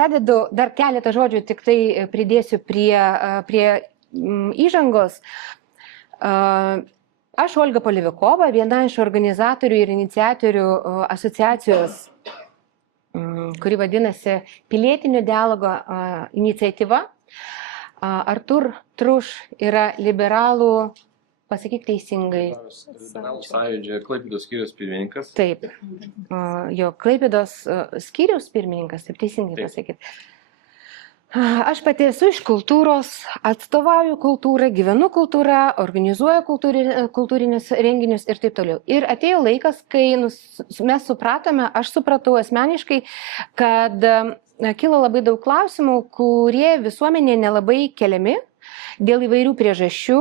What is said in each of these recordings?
pradedu, dar keletą žodžių tik tai pridėsiu prie įžangos. Aš Olga Polivikova, viena iš organizatorių ir iniciatorių asociacijos, kuri vadinasi Pilietinio dialogo iniciatyva. Artur Truš yra liberalų, pasakyk teisingai. Liberalų sąjūdžio Klaipėdos skyriaus pirmininkas. Taip, jo Klaipėdos skyriaus pirmininkas, taip teisingai pasakyti. Aš pati esu iš kultūros, atstovauju kultūrą, gyvenu kultūrą, organizuoju kultūrinius renginius ir taip toliau. Ir atėjo laikas, kai mes supratome, aš supratau asmeniškai, kad kilo labai daug klausimų, kurie visuomenėje nelabai keliami dėl įvairių priežasčių.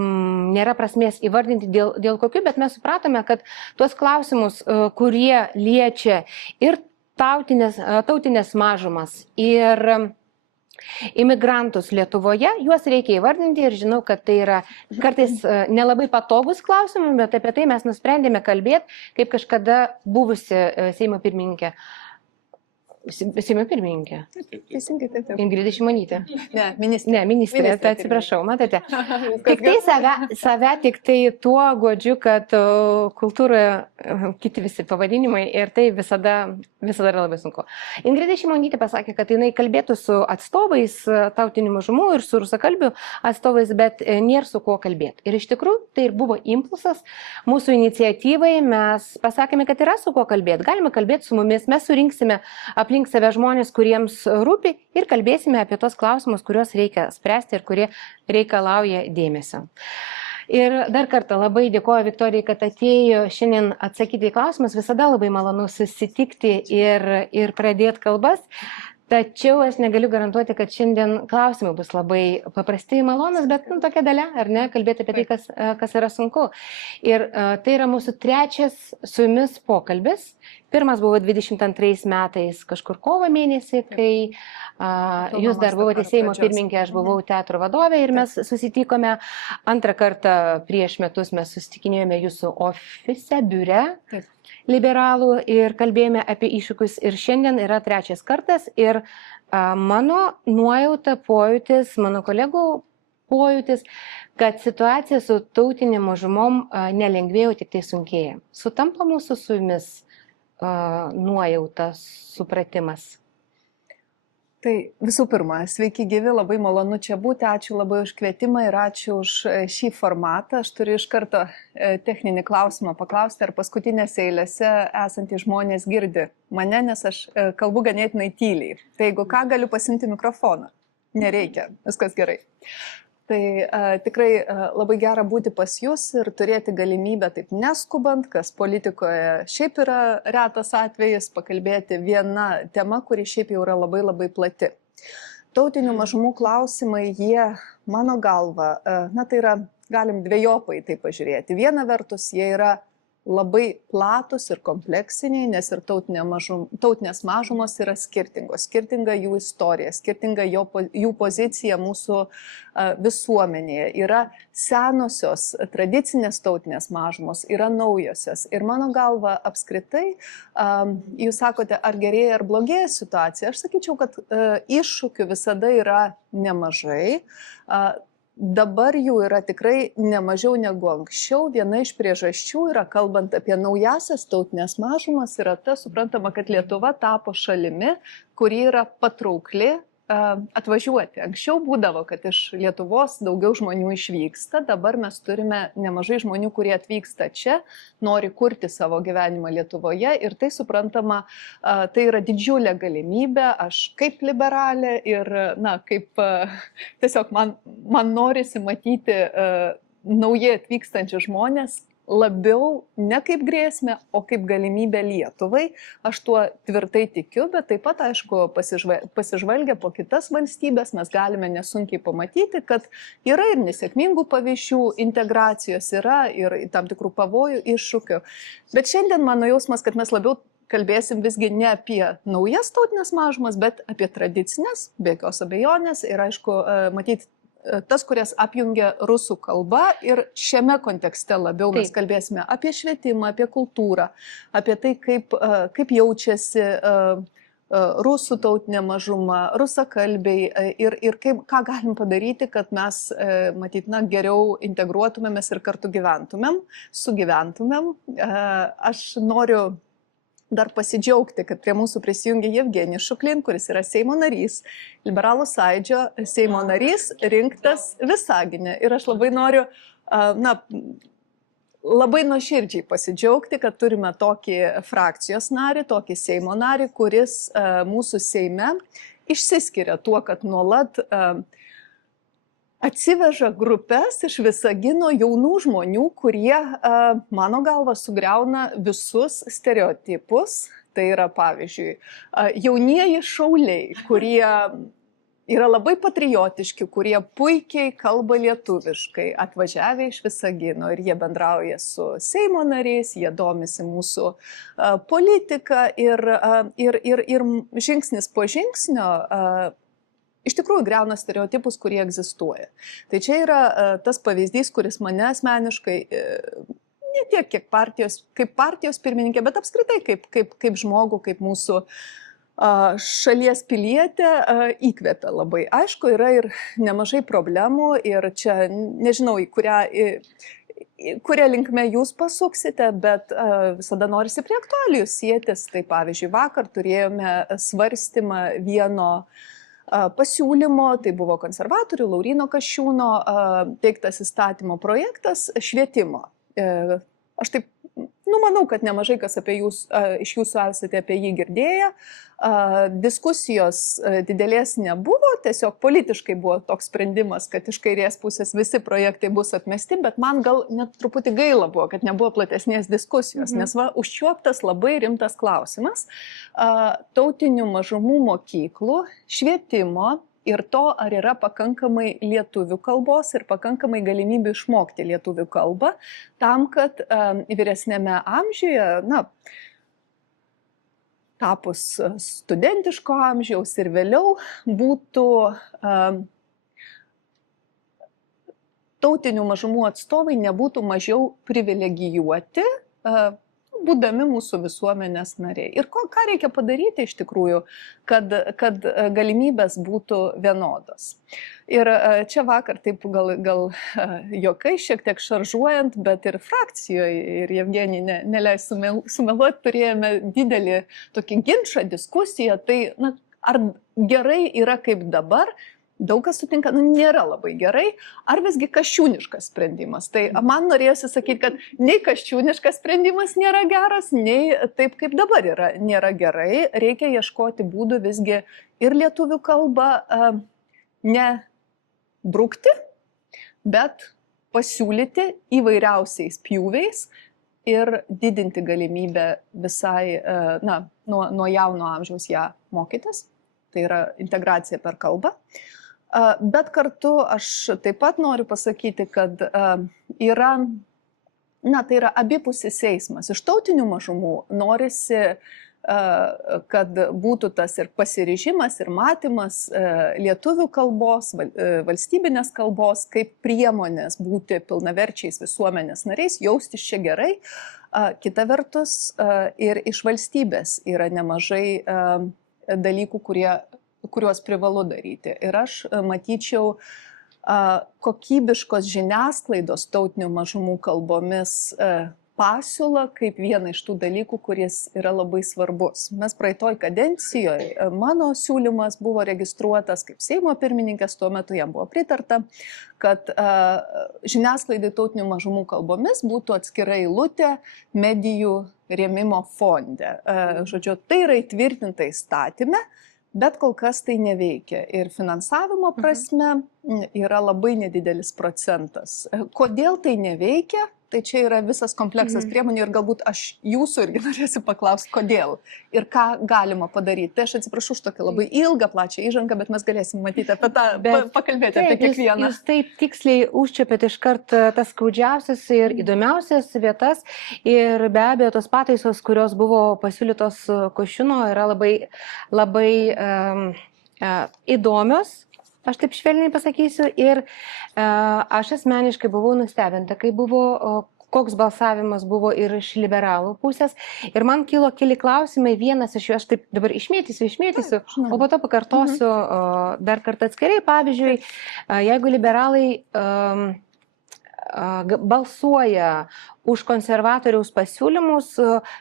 Nėra prasmės įvardinti dėl kokių, bet mes supratome, kad tuos klausimus, kurie liečia ir tautinės mažumas ir imigrantus Lietuvoje, juos reikia įvardinti ir žinau, kad tai yra kartais nelabai patogus klausimai, bet apie tai mes nusprendėme kalbėti, kaip kažkada buvusi Seimo pirmininkė. Seimo pirmininkė. Teisingai, taip. Ingrida Šimonytė. Ne, ministrė. Ne, ministrė, tai atsiprašau, matote. Tik tai save tik tai tuo godžiu, kad kultūroje kiti visi pavadinimai ir tai visada yra labai sunku. Ingrida Šimonytė pasakė, kad jinai kalbėtų su atstovais tautinių mažumų ir su rusakalbių atstovais, bet nėra su kuo kalbėti. Ir iš tikrųjų tai ir buvo impulsas mūsų iniciatyvai, mes pasakėme, kad yra su kuo kalbėti. Galime kalbėti su mumis, mes surinksime aplink save žmonės, kuriems rūpi ir kalbėsime apie tos klausimus, kuriuos reikia spręsti ir kurie reikalauja dėmesio. Ir dar kartą labai dėkoju Viktorijai, kad atėjo šiandien atsakyti į klausimus. Visada labai malonu susitikti ir pradėti kalbas. Tačiau aš negaliu garantuoti, kad šiandien klausimai bus labai paprasti, malonus, bet tokia dalia, ar ne, kalbėti apie tai, kas yra sunku. Ir tai yra mūsų trečias su jumis pokalbis. Pirmas buvo 22 metais kažkur kovo mėnesį, kai jūs dar buvote Seimo pirmininkė, aš buvau teatro vadovė ir mes susitikome. Antrą kartą prieš metus mes susitikinėjome jūsų ofise, biure. Taip. Liberalų ir kalbėjome apie iššūkius ir šiandien yra trečias kartas ir mano nuojauta, pojūtis, mano kolegų pojūtis, kad situacija su tautinėm mažumom nelengvėjo, tik tai sunkėja. Sutampa mūsų su jumis nuojauta, supratimas. Tai visų pirma, sveiki gyvi, labai malonu čia būti, ačiū labai už kvietimą ir ačiū už šį formatą. Aš turiu iš karto techninį klausimą paklausti, ar paskutinėse eilėse esantys žmonės girdi mane, nes aš kalbu ganėtinai tyliai. Tai jeigu ką, galiu pasimti mikrofoną. Nereikia, viskas gerai. Tai tikrai labai gera būti pas jūs ir turėti galimybę taip neskubant, kas politikoje šiaip yra retas atvejis, pakalbėti viena tema, kuri šiaip jau yra labai labai plati. Tautinių mažumų klausimai, jie, mano galva, tai yra, galim dvejopai tai pažiūrėti. Viena vertus, jie yra labai platus ir kompleksiniai, nes ir tautinės mažumos yra skirtingos. Skirtinga jų istorija, skirtinga jų pozicija mūsų visuomenėje. Yra senosios, tradicinės tautinės mažumos, yra naujosios. Ir mano galva apskritai, jūs sakote, ar gerėja ar blogėja situacija. Aš sakyčiau, kad iššūkių visada yra nemažai. Dabar jų yra tikrai nemažiau negu anksčiau. Viena iš priežasčių yra, kalbant apie naujasias tautinės mažumas, yra ta, suprantama, kad Lietuva tapo šalimi, kuri yra patraukli atvažiuoti. Anksčiau būdavo, kad iš Lietuvos daugiau žmonių išvyksta, dabar mes turime nemažai žmonių, kurie atvyksta čia, nori kurti savo gyvenimą Lietuvoje ir tai, suprantama, tai yra didžiulė galimybė. Aš kaip liberalė ir, tiesiog man norisi matyti naujai atvykstančius žmonės labiau ne kaip grėsmę, o kaip galimybę Lietuvai. Aš tuo tvirtai tikiu, bet taip pat, aišku, pasižvalgę po kitas valstybės, mes galime nesunkiai pamatyti, kad yra ir nesėkmingų pavyzdžių, integracijos yra ir tam tikrų pavojų, iššūkių. Bet šiandien mano jausmas, kad mes labiau kalbėsim visgi ne apie naujas tautinės mažumas, bet apie tradicinės, be jokios abejonės ir, aišku, matyti tas, kurias apjungia rusų kalba ir šiame kontekste labiau mes kalbėsime apie švietimą, apie kultūrą, apie tai, kaip jaučiasi rusų tautinė mažuma, rusakalbiai ir ką galim padaryti, kad mes, matyt, geriau integruotumėmės ir kartu gyventumėm, sugyventumėm. Aš noriu dar pasidžiaugti, kad prie mūsų prisijungė Jevgenijus Šuklin, kuris yra Seimo narys, Liberalų sąjūdžio Seimo narys, rinktas Visagine. Ir aš labai noriu, labai nuoširdžiai pasidžiaugti, kad turime tokį frakcijos narį, tokį Seimo narį, kuris mūsų Seime išsiskiria tuo, kad nuolat atsiveža grupės iš Visagino jaunų žmonių, kurie, mano galva, sugriauna visus stereotipus. Tai yra, pavyzdžiui, jaunieji šauliai, kurie yra labai patriotiški, kurie puikiai kalba lietuviškai, atvažiavę iš Visagino ir jie bendrauja su Seimo nariais, jie domisi mūsų politiką ir žingsnis po žingsnio iš tikrųjų griauna stereotipus, kurie egzistuoja. Tai čia yra tas pavyzdys, kuris mane asmeniškai ne tiek kaip partijos pirmininkė, bet apskritai kaip žmogų, kaip mūsų šalies pilietė įkvepia labai. Aišku, yra ir nemažai problemų ir čia nežinau, į kurią linkme jūs pasuksite, bet visada norisi prie aktualijų sėtis. Tai pavyzdžiui, vakar turėjome svarstymą vieno pasiūlymo, tai buvo konservatorių Lauryno Kasčiūno teiktas įstatymo projektas švietimo. Aš taip manau, kad nemažai kas iš jūsų esate apie jį girdėję. Diskusijos didelės nebuvo, tiesiog politiškai buvo toks sprendimas, kad iš kairės pusės visi projektai bus atmesti, bet man gal net truputį gaila buvo, kad nebuvo platesnės diskusijos, nes užčiuoptas labai rimtas klausimas tautinių mažumų mokyklų, švietimo ir to, ar yra pakankamai lietuvių kalbos ir pakankamai galimybių išmokti lietuvių kalbą, tam, kad vyresnėme amžiuje, tapus studentiško amžiaus ir vėliau būtų tautinių mažumų atstovai nebūtų mažiau privilegijuoti, būdami mūsų visuomenės nariai. Ir ką reikia padaryti iš tikrųjų, kad galimybės būtų vienodos. Ir čia vakar taip gal juokai šiek tiek šaržuojant, bet ir frakcijoje, ir Jevgenijai neleis sumeluoti, turėjome didelį tokį ginčą, diskusiją, tai ar gerai yra kaip dabar, daug kas sutinka, nėra labai gerai, ar visgi kasčiūniškas sprendimas. Tai man norėjosi sakyti, kad nei kasčiūniškas sprendimas nėra geras, nei taip kaip dabar yra nėra gerai, reikia ieškoti būdų visgi ir lietuvių kalbą ne brukti, bet pasiūlyti įvairiausiais pjūviais ir didinti galimybę visai, nuo jauno amžiaus ją mokytis. Tai yra integracija per kalbą. Bet kartu aš taip pat noriu pasakyti, kad yra, tai yra abipusis eismas. Iš tautinių mažumų norisi, kad būtų tas ir pasiryžimas, ir matymas lietuvių kalbos, valstybinės kalbos, kaip priemonės būti pilnaverčiais visuomenės nariais, jaustis čia gerai. Kita vertus, ir iš valstybės yra nemažai dalykų, kuriuos privalu daryti. Ir aš matyčiau kokybiškos žiniasklaidos tautinių mažumų kalbomis pasiūlą kaip vieną iš tų dalykų, kuris yra labai svarbus. Mes praeitoj kadencijoje, mano siūlymas buvo registruotas kaip Seimo pirmininkas, tuo metu jam buvo pritarta, kad žiniasklaidai tautinių mažumų kalbomis būtų atskira eilutė medijų rėmimo fonde. Žodžiu, tai yra įtvirtinta įstatyme, bet kol kas tai neveikia. Ir finansavimo prasme yra labai nedidelis procentas. Kodėl tai neveikia? Tai čia yra visas kompleksas priemonių ir galbūt aš jūsų irgi norėsiu paklausti, kodėl ir ką galima padaryti. Tai aš atsiprašau už tokią labai ilgą, plačią įžangą, bet mes galėsim matyti apie tą, pakalbėti apie kiekvieną. Jūs taip tiksliai užčiapėt iškart tas skaudžiausias ir įdomiausias vietas ir be abejo tos pataisos, kurios buvo pasiūlytos Kasčiūno, yra labai įdomios. Aš taip švelniai pasakysiu ir aš asmeniškai buvau nustebinta, kai buvo koks balsavimas buvo ir iš liberalų pusės. Ir man kilo keli klausimai, vienas iš jų aš taip dabar išmėtysiu, o po to pakartosiu dar kartą atskirai. Pavyzdžiui, jeigu liberalai balsuoja už konservatoriaus pasiūlymus,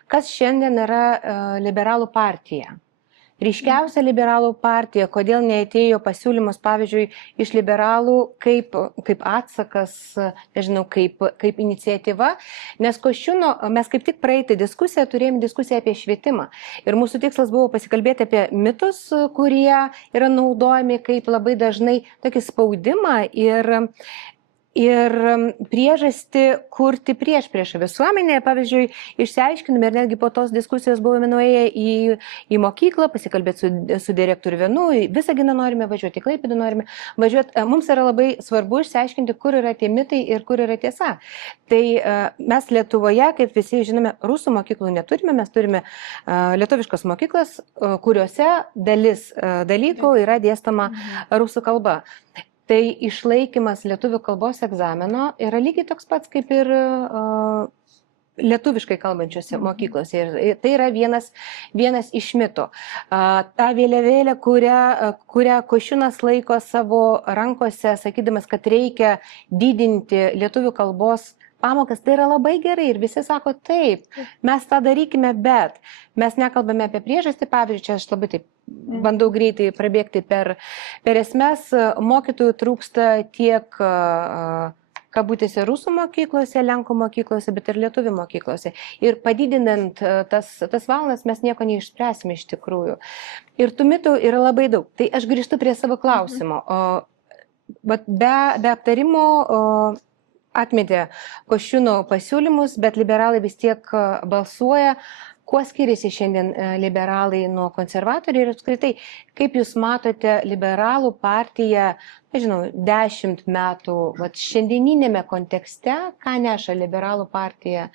kas šiandien yra liberalų partija. Ryškiausia liberalų partija, kodėl neatėjo pasiūlymus, pavyzdžiui, iš liberalų kaip atsakas, nežinau, kaip iniciatyva, nes Kasčiūno, mes kaip tik praeitą diskusiją turėjome diskusiją apie švietimą. Ir mūsų tikslas buvo pasikalbėti apie mitus, kurie yra naudojami kaip labai dažnai tokį spaudimą ir priežastį kurti priešpriešą visuomenėje. Pavyzdžiui, išsiaiškinome ir netgi po tos diskusijos buvome nuėję į mokyklą, pasikalbėti su direktoriu vienu, į Visaginą norime važiuoti, į Klaipėdą norime važiuoti. Mums yra labai svarbu išsiaiškinti, kur yra tie mitai ir kur yra tiesa. Tai mes Lietuvoje, kaip visi žinome, rusų mokyklų neturime, mes turime lietuviškas mokyklas, kuriuose dalis dalykų yra dėstoma rusų kalba. Tai išlaikymas lietuvių kalbos egzamino yra lygiai toks pats kaip ir lietuviškai kalbančiose mokyklose. Ir tai yra vienas iš mitų. Ta vėliavėlė, kurią Kasčiūnas laiko savo rankose, sakydamas, kad reikia didinti lietuvių kalbos pamokas, tai yra labai gerai ir visi sako taip, mes tą darykime, bet mes nekalbame apie priežastį. Pavyzdžiui, čia aš labai taip bandau greitai prabėgti per esmes, mokytojų trūksta tiek kabutėse rusų mokyklose, lenkų mokyklose, bet ir lietuvių mokyklose. Ir padidinant tas valandas mes nieko neišspręsime iš tikrųjų. Ir tų mitų yra labai daug. Tai aš grįžtu prie savo klausimo. Be aptarimo atmetė Kasčiūno pasiūlymus, bet liberalai vis tiek balsuoja. Kuo skiriasi šiandien liberalai nuo konservatorių ir apskritai, kaip jūs matote liberalų partiją, nežinau, 10 metų, šiandieninėme kontekste, ką neša liberalų partija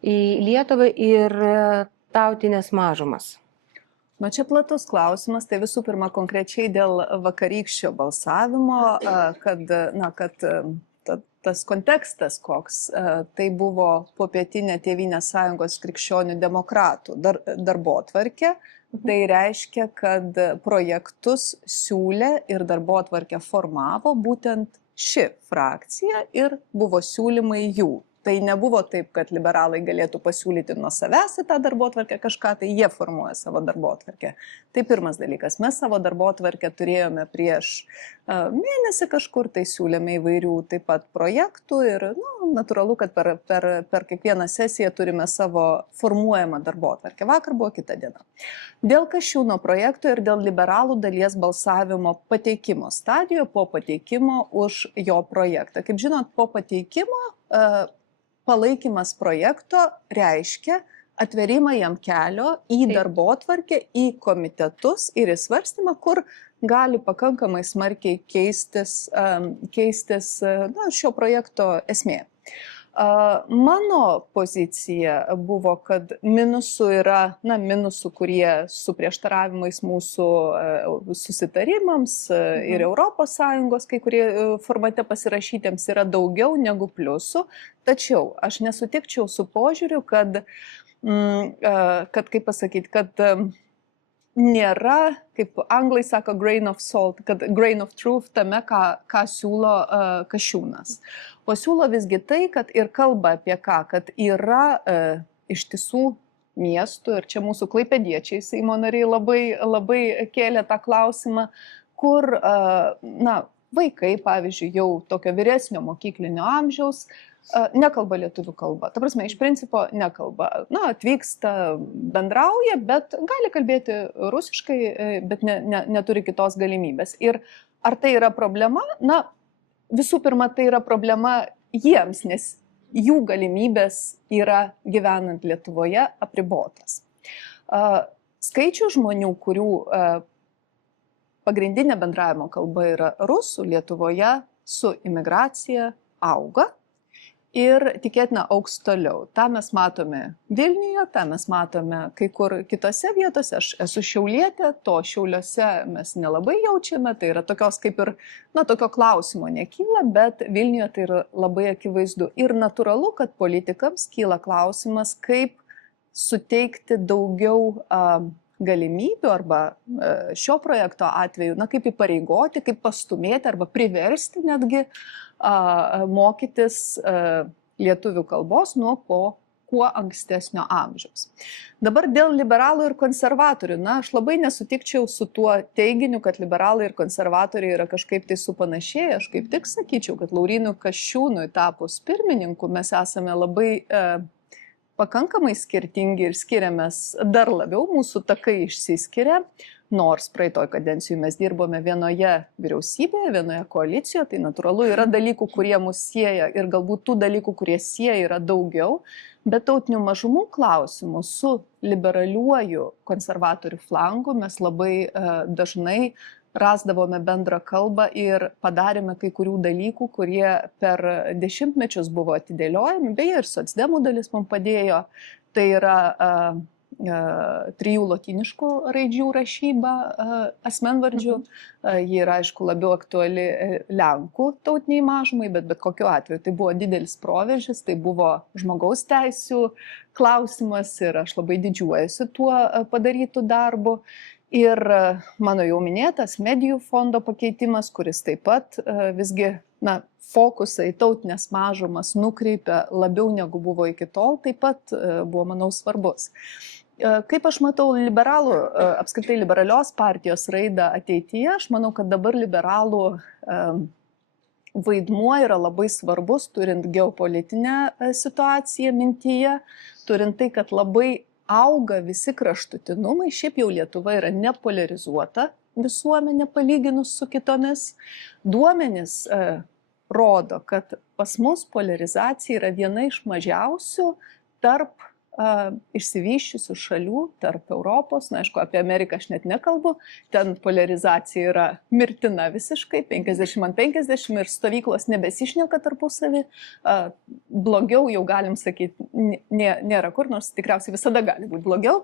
į Lietuvą ir tautinės mažumas? Na, čia platus klausimas, tai visų pirma konkrečiai dėl vakarykščio balsavimo, kad tas kontekstas koks, tai buvo popietinė Tėvynės sąjungos krikščionių demokratų darbotvarkė. Tai reiškia, kad projektus siūlė ir darbotvarkę formavo būtent ši frakcija ir buvo siūlymai jų. Tai nebuvo taip, kad liberalai galėtų pasiūlyti nuo savęs į tą darbotvarkę kažką, tai jie formuoja savo darbotvarkę. Tai pirmas dalykas. Mes savo darbotvarkę turėjome prieš mėnesį kažkur, tai siūlėme įvairių taip pat projektų ir natūralu, kad per kiekvieną sesiją turime savo formuojamą darbotvarkę. Vakar buvo kita diena. Dėl Kasčiūno projekto ir dėl liberalų dalies balsavimo pateikimo stadijoje, po pateikimo už jo projektą. Kaip žinot, po pateikimo palaikymas projekto reiškia atverimą jam kelio į darbotvarkę, į komitetus ir į svarstymą, kur gali pakankamai smarkiai keistis šio projekto esmė. Mano pozicija buvo, kad minusų yra, minusų, kurie su prieštaravimais mūsų susitarimams ir ES, kai kurie formate pasirašytiems yra daugiau negu pliusų, tačiau aš nesutikčiau su požiūriu, kad kaip pasakyti, kad nėra, kaip anglai sako, grain of salt, kad grain of truth tame, ką siūlo Kasčiūnas. O siūlo visgi tai, kad ir kalba apie ką, kad yra iš tiesų miestų, ir čia mūsų klaipėdiečiai, Seimo nariai labai kėlė tą klausimą, kur vaikai, pavyzdžiui, jau tokio vyresnio mokyklinio amžiaus, nekalba lietuvių kalba. Ta prasme, iš principo nekalba. Atvyksta, bendrauja, bet gali kalbėti rusiškai, bet neturi kitos galimybės. Ir ar tai yra problema? Visų pirma, tai yra problema jiems, nes jų galimybės yra gyvenant Lietuvoje apribotas. Skaičių žmonių, kurių pagrindinė bendravimo kalba yra rusų, Lietuvoje su imigracija auga. ir tikėtina augs toliau. Ta mes matome Vilniuje, tą mes matome kai kur kitose vietose. Aš esu šiaulietė, to Šiauliuose mes nelabai jaučiame, tai yra tokios kaip ir, tokio klausimo nekyla, bet Vilniuje tai yra labai akivaizdu. Ir natūralu, kad politikams kyla klausimas, kaip suteikti daugiau galimybių arba šio projekto atveju, kaip įpareigoti, kaip pastumėti arba priversti netgi mokytis lietuvių kalbos nuo kuo ankstesnio amžiaus. Dabar dėl liberalų ir konservatorių. Aš labai nesutikčiau su tuo teiginiu, kad liberalai ir konservatoriai yra kažkaip tai supanašėję. Aš kaip tik sakyčiau, kad Laurynui Kasčiūnui tapus pirmininku mes esame labai pakankamai skirtingi ir skiriamės dar labiau, mūsų takai išsiskiria, nors praeitoj kadencijoje mes dirbome vienoje vyriausybėje, vienoje koalicijoje, tai natūralu yra dalykų, kurie mus sieja ir galbūt tų dalykų, kurie sieja yra daugiau, bet tautinių mažumų klausimų su liberaliuoju konservatorių flangu mes labai dažnai rasdavome bendrą kalbą ir padarėme kai kurių dalykų, kurie per dešimtmečius buvo atidėliojami, beje ir socdemų dalis mums padėjo, tai yra 3 lotyniškų raidžių rašyba asmenvardžių, ji yra aišku labiau aktuali Lenkų tautiniai mažumai, bet kokiu atveju tai buvo didelis proveržis, tai buvo žmogaus teisių klausimas ir aš labai didžiuojuosi tuo padarytų darbu. Ir mano jau minėtas medijų fondo pakeitimas, kuris taip pat visgi fokusą į tautinės mažumas nukreipia labiau negu buvo iki tol, taip pat buvo, manau, svarbus. Kaip aš matau liberalų, apskritai liberalios partijos raidą ateityje, aš manau, kad dabar liberalų vaidmuo yra labai svarbus, turint geopolitinę situaciją mintyje, turint tai, kad labai auga visi kraštutinumai, šiaip jau Lietuva yra nepolarizuota visuomenė palyginus su kitomis. Duomenys rodo, kad pas mus polarizacija yra viena iš mažiausių tarp išsivysčiusių šalių, tarp Europos. Aišku, apie Ameriką aš net nekalbu, ten polarizacija yra mirtina visiškai, 50-50 ir stovyklos nebesišneka tarpusavį. Blogiau jau galim sakyti, nėra kur, nors tikriausiai visada gali būti blogiau.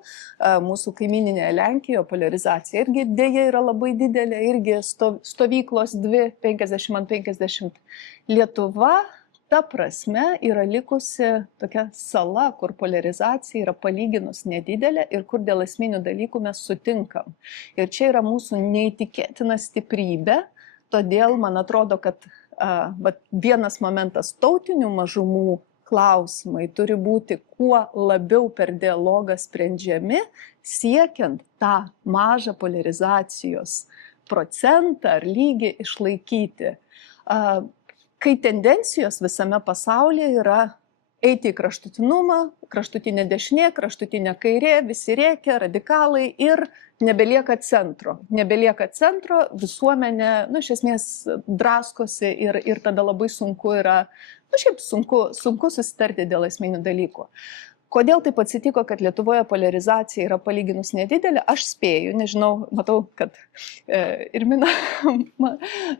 Mūsų kaimyninėje Lenkijoje polarizacija irgi dėja yra labai didelė, irgi stovyklos 2, 50-50. Lietuva ta prasme yra likusi tokia sala, kur polarizacija yra palyginus nedidelė ir kur dėl esminių dalykų mes sutinkam. Ir čia yra mūsų neįtikėtina stiprybė, todėl man atrodo, kad vienas momentas tautinių mažumų klausimai turi būti kuo labiau per dialogą sprendžiami, siekiant tą mažą polarizacijos procentą ar lygį išlaikyti. Kai tendencijos visame pasaulyje yra eiti į kraštutinumą, kraštutinė dešinė, kraštutinė kairė, visi rėkia, radikalai ir nebelieka centro. Nebelieka centro, visuomenė, iš esmės draskosi ir tada labai sunku yra, šiaip sunku susitarti dėl esminių dalykų. Kodėl taip atsitiko, kad Lietuvoje polarizacija yra palyginus nedidelė? Aš spėju, nežinau, matau, kad Irmina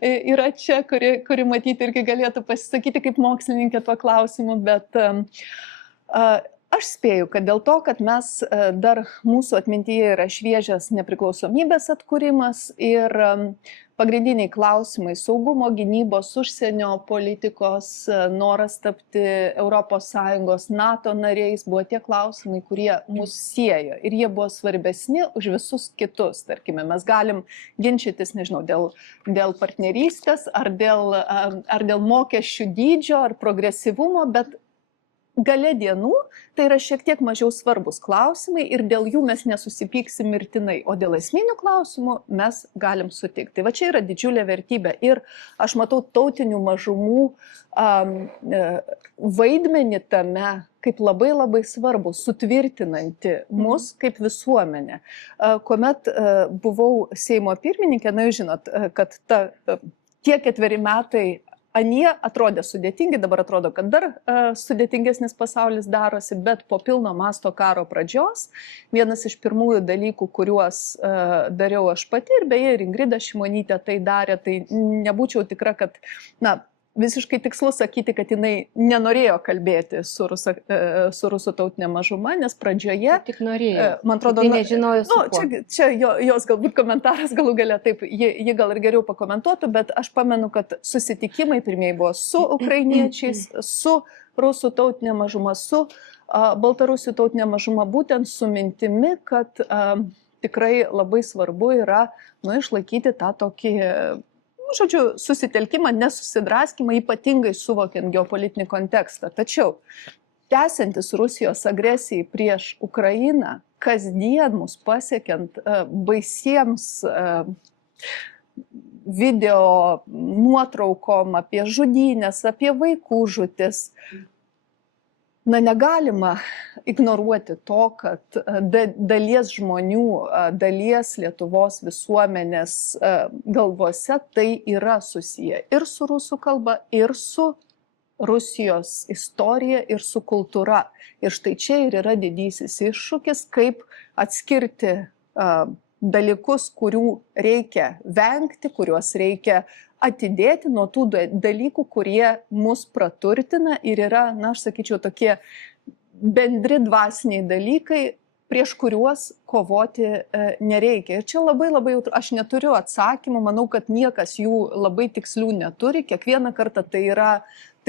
yra čia, kuri matyti irgi galėtų pasisakyti kaip mokslininkė tuo klausimu, bet aš spėju, kad dėl to, kad mes dar mūsų atmintyje yra šviežias nepriklausomybės atkūrimas ir pagrindiniai klausimai saugumo, gynybos, užsienio politikos, noras tapti ES, NATO nariais buvo tie klausimai, kurie mus siejo ir jie buvo svarbesni už visus kitus. Tarkime, mes galim ginčytis, nežinau, dėl partnerystės ar dėl mokesčių dydžio ar progresyvumo, bet gale dienų tai yra šiek tiek mažiau svarbus klausimai ir dėl jų mes nesusipyksim mirtinai, o dėl esminių klausimų mes galim sutikti. Tai va čia yra didžiulė vertybė ir aš matau tautinių mažumų vaidmenį tame kaip labai labai svarbu, sutvirtinanti mus kaip visuomenę. Kuomet buvau Seimo pirmininkė, jūs žinot, kad tie 4 metai anie atrodė sudėtingi, dabar atrodo, kad dar sudėtingesnis pasaulis darosi, bet po pilno masto karo pradžios vienas iš pirmųjų dalykų, kuriuos dariau aš pati ir beje ir Ingrida Šimonytė tai darė, tai nebūčiau tikra, kad visiškai tikslu sakyti, kad jinai nenorėjo kalbėti su rusų tautinė mažuma, nes pradžioje, Tik norėjo. man atrodo, Tai nežinojo su kuo. čia jos galbūt komentaras galų galia, taip, ji gal ir geriau pakomentuotų, bet aš pamenu, kad susitikimai pirmieji buvo su ukrainiečiais, su rusų tautinė mažuma, su baltarusių tautinė mažuma, būtent su mintimi, kad tikrai labai svarbu yra išlaikyti tą tokį, žodžiu, susitelkimą, nesusidraskimą, ypatingai suvokiant geopolitinį kontekstą. Tačiau, tęsiantis Rusijos agresijai prieš Ukrainą, kasdien mus pasiekiant baisiems video nuotraukom apie žudynės, apie vaikų žūtis, negalima ignoruoti to, kad dalies žmonių, dalies Lietuvos visuomenės galvose tai yra susiję ir su rusų kalba, ir su Rusijos istorija, ir su kultūra. Ir štai čia ir yra didysis iššūkis, kaip atskirti dalykus, kurių reikia vengti, kuriuos reikia atidėti nuo tų dalykų, kurie mus praturtina ir yra, aš sakyčiau, tokie bendri dvasiniai dalykai, prieš kuriuos kovoti nereikia. Ir čia labai aš neturiu atsakymų, manau, kad niekas jų labai tikslių neturi, kiekvieną kartą tai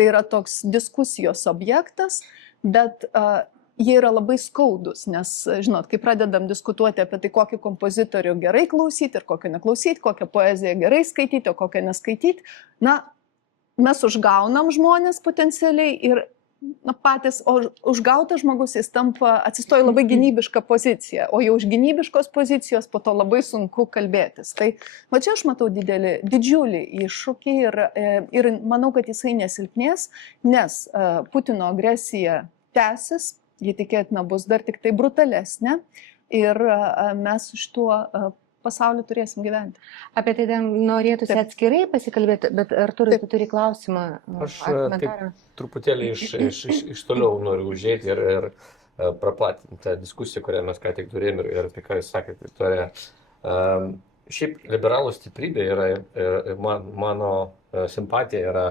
yra toks diskusijos objektas, bet jie yra labai skaudus, nes, žinot, kai pradedam diskutuoti apie tai, kokį kompozitorių gerai klausyti ir kokio neklausyti, kokią poeziją gerai skaityti, o kokią neskaityti, mes užgaunam žmonės potencialiai ir patys, o užgautas žmogus jis atsistoja labai gynybišką poziciją, o jau iš gynybiškos pozicijos po to labai sunku kalbėtis. Tai va čia aš matau didžiulį iššūkį ir manau, kad jisai nesilpnės, nes Putino agresija tęsis, ji tikėtina bus dar tik tai brutalesnė ir mes iš tuo pasauliu turėsim gyventi. Apie tai norėtųsi atskirai pasikalbėti, bet Artūrai, tu turi klausimą? Aš truputėlį iš toliau noriu užėti ir praplatinti tą diskusiją, kurią mes ką tik turėjome ir apie ką jūs sakėte, Viktorija. Šiaip liberalų stiprybė yra ir mano simpatija yra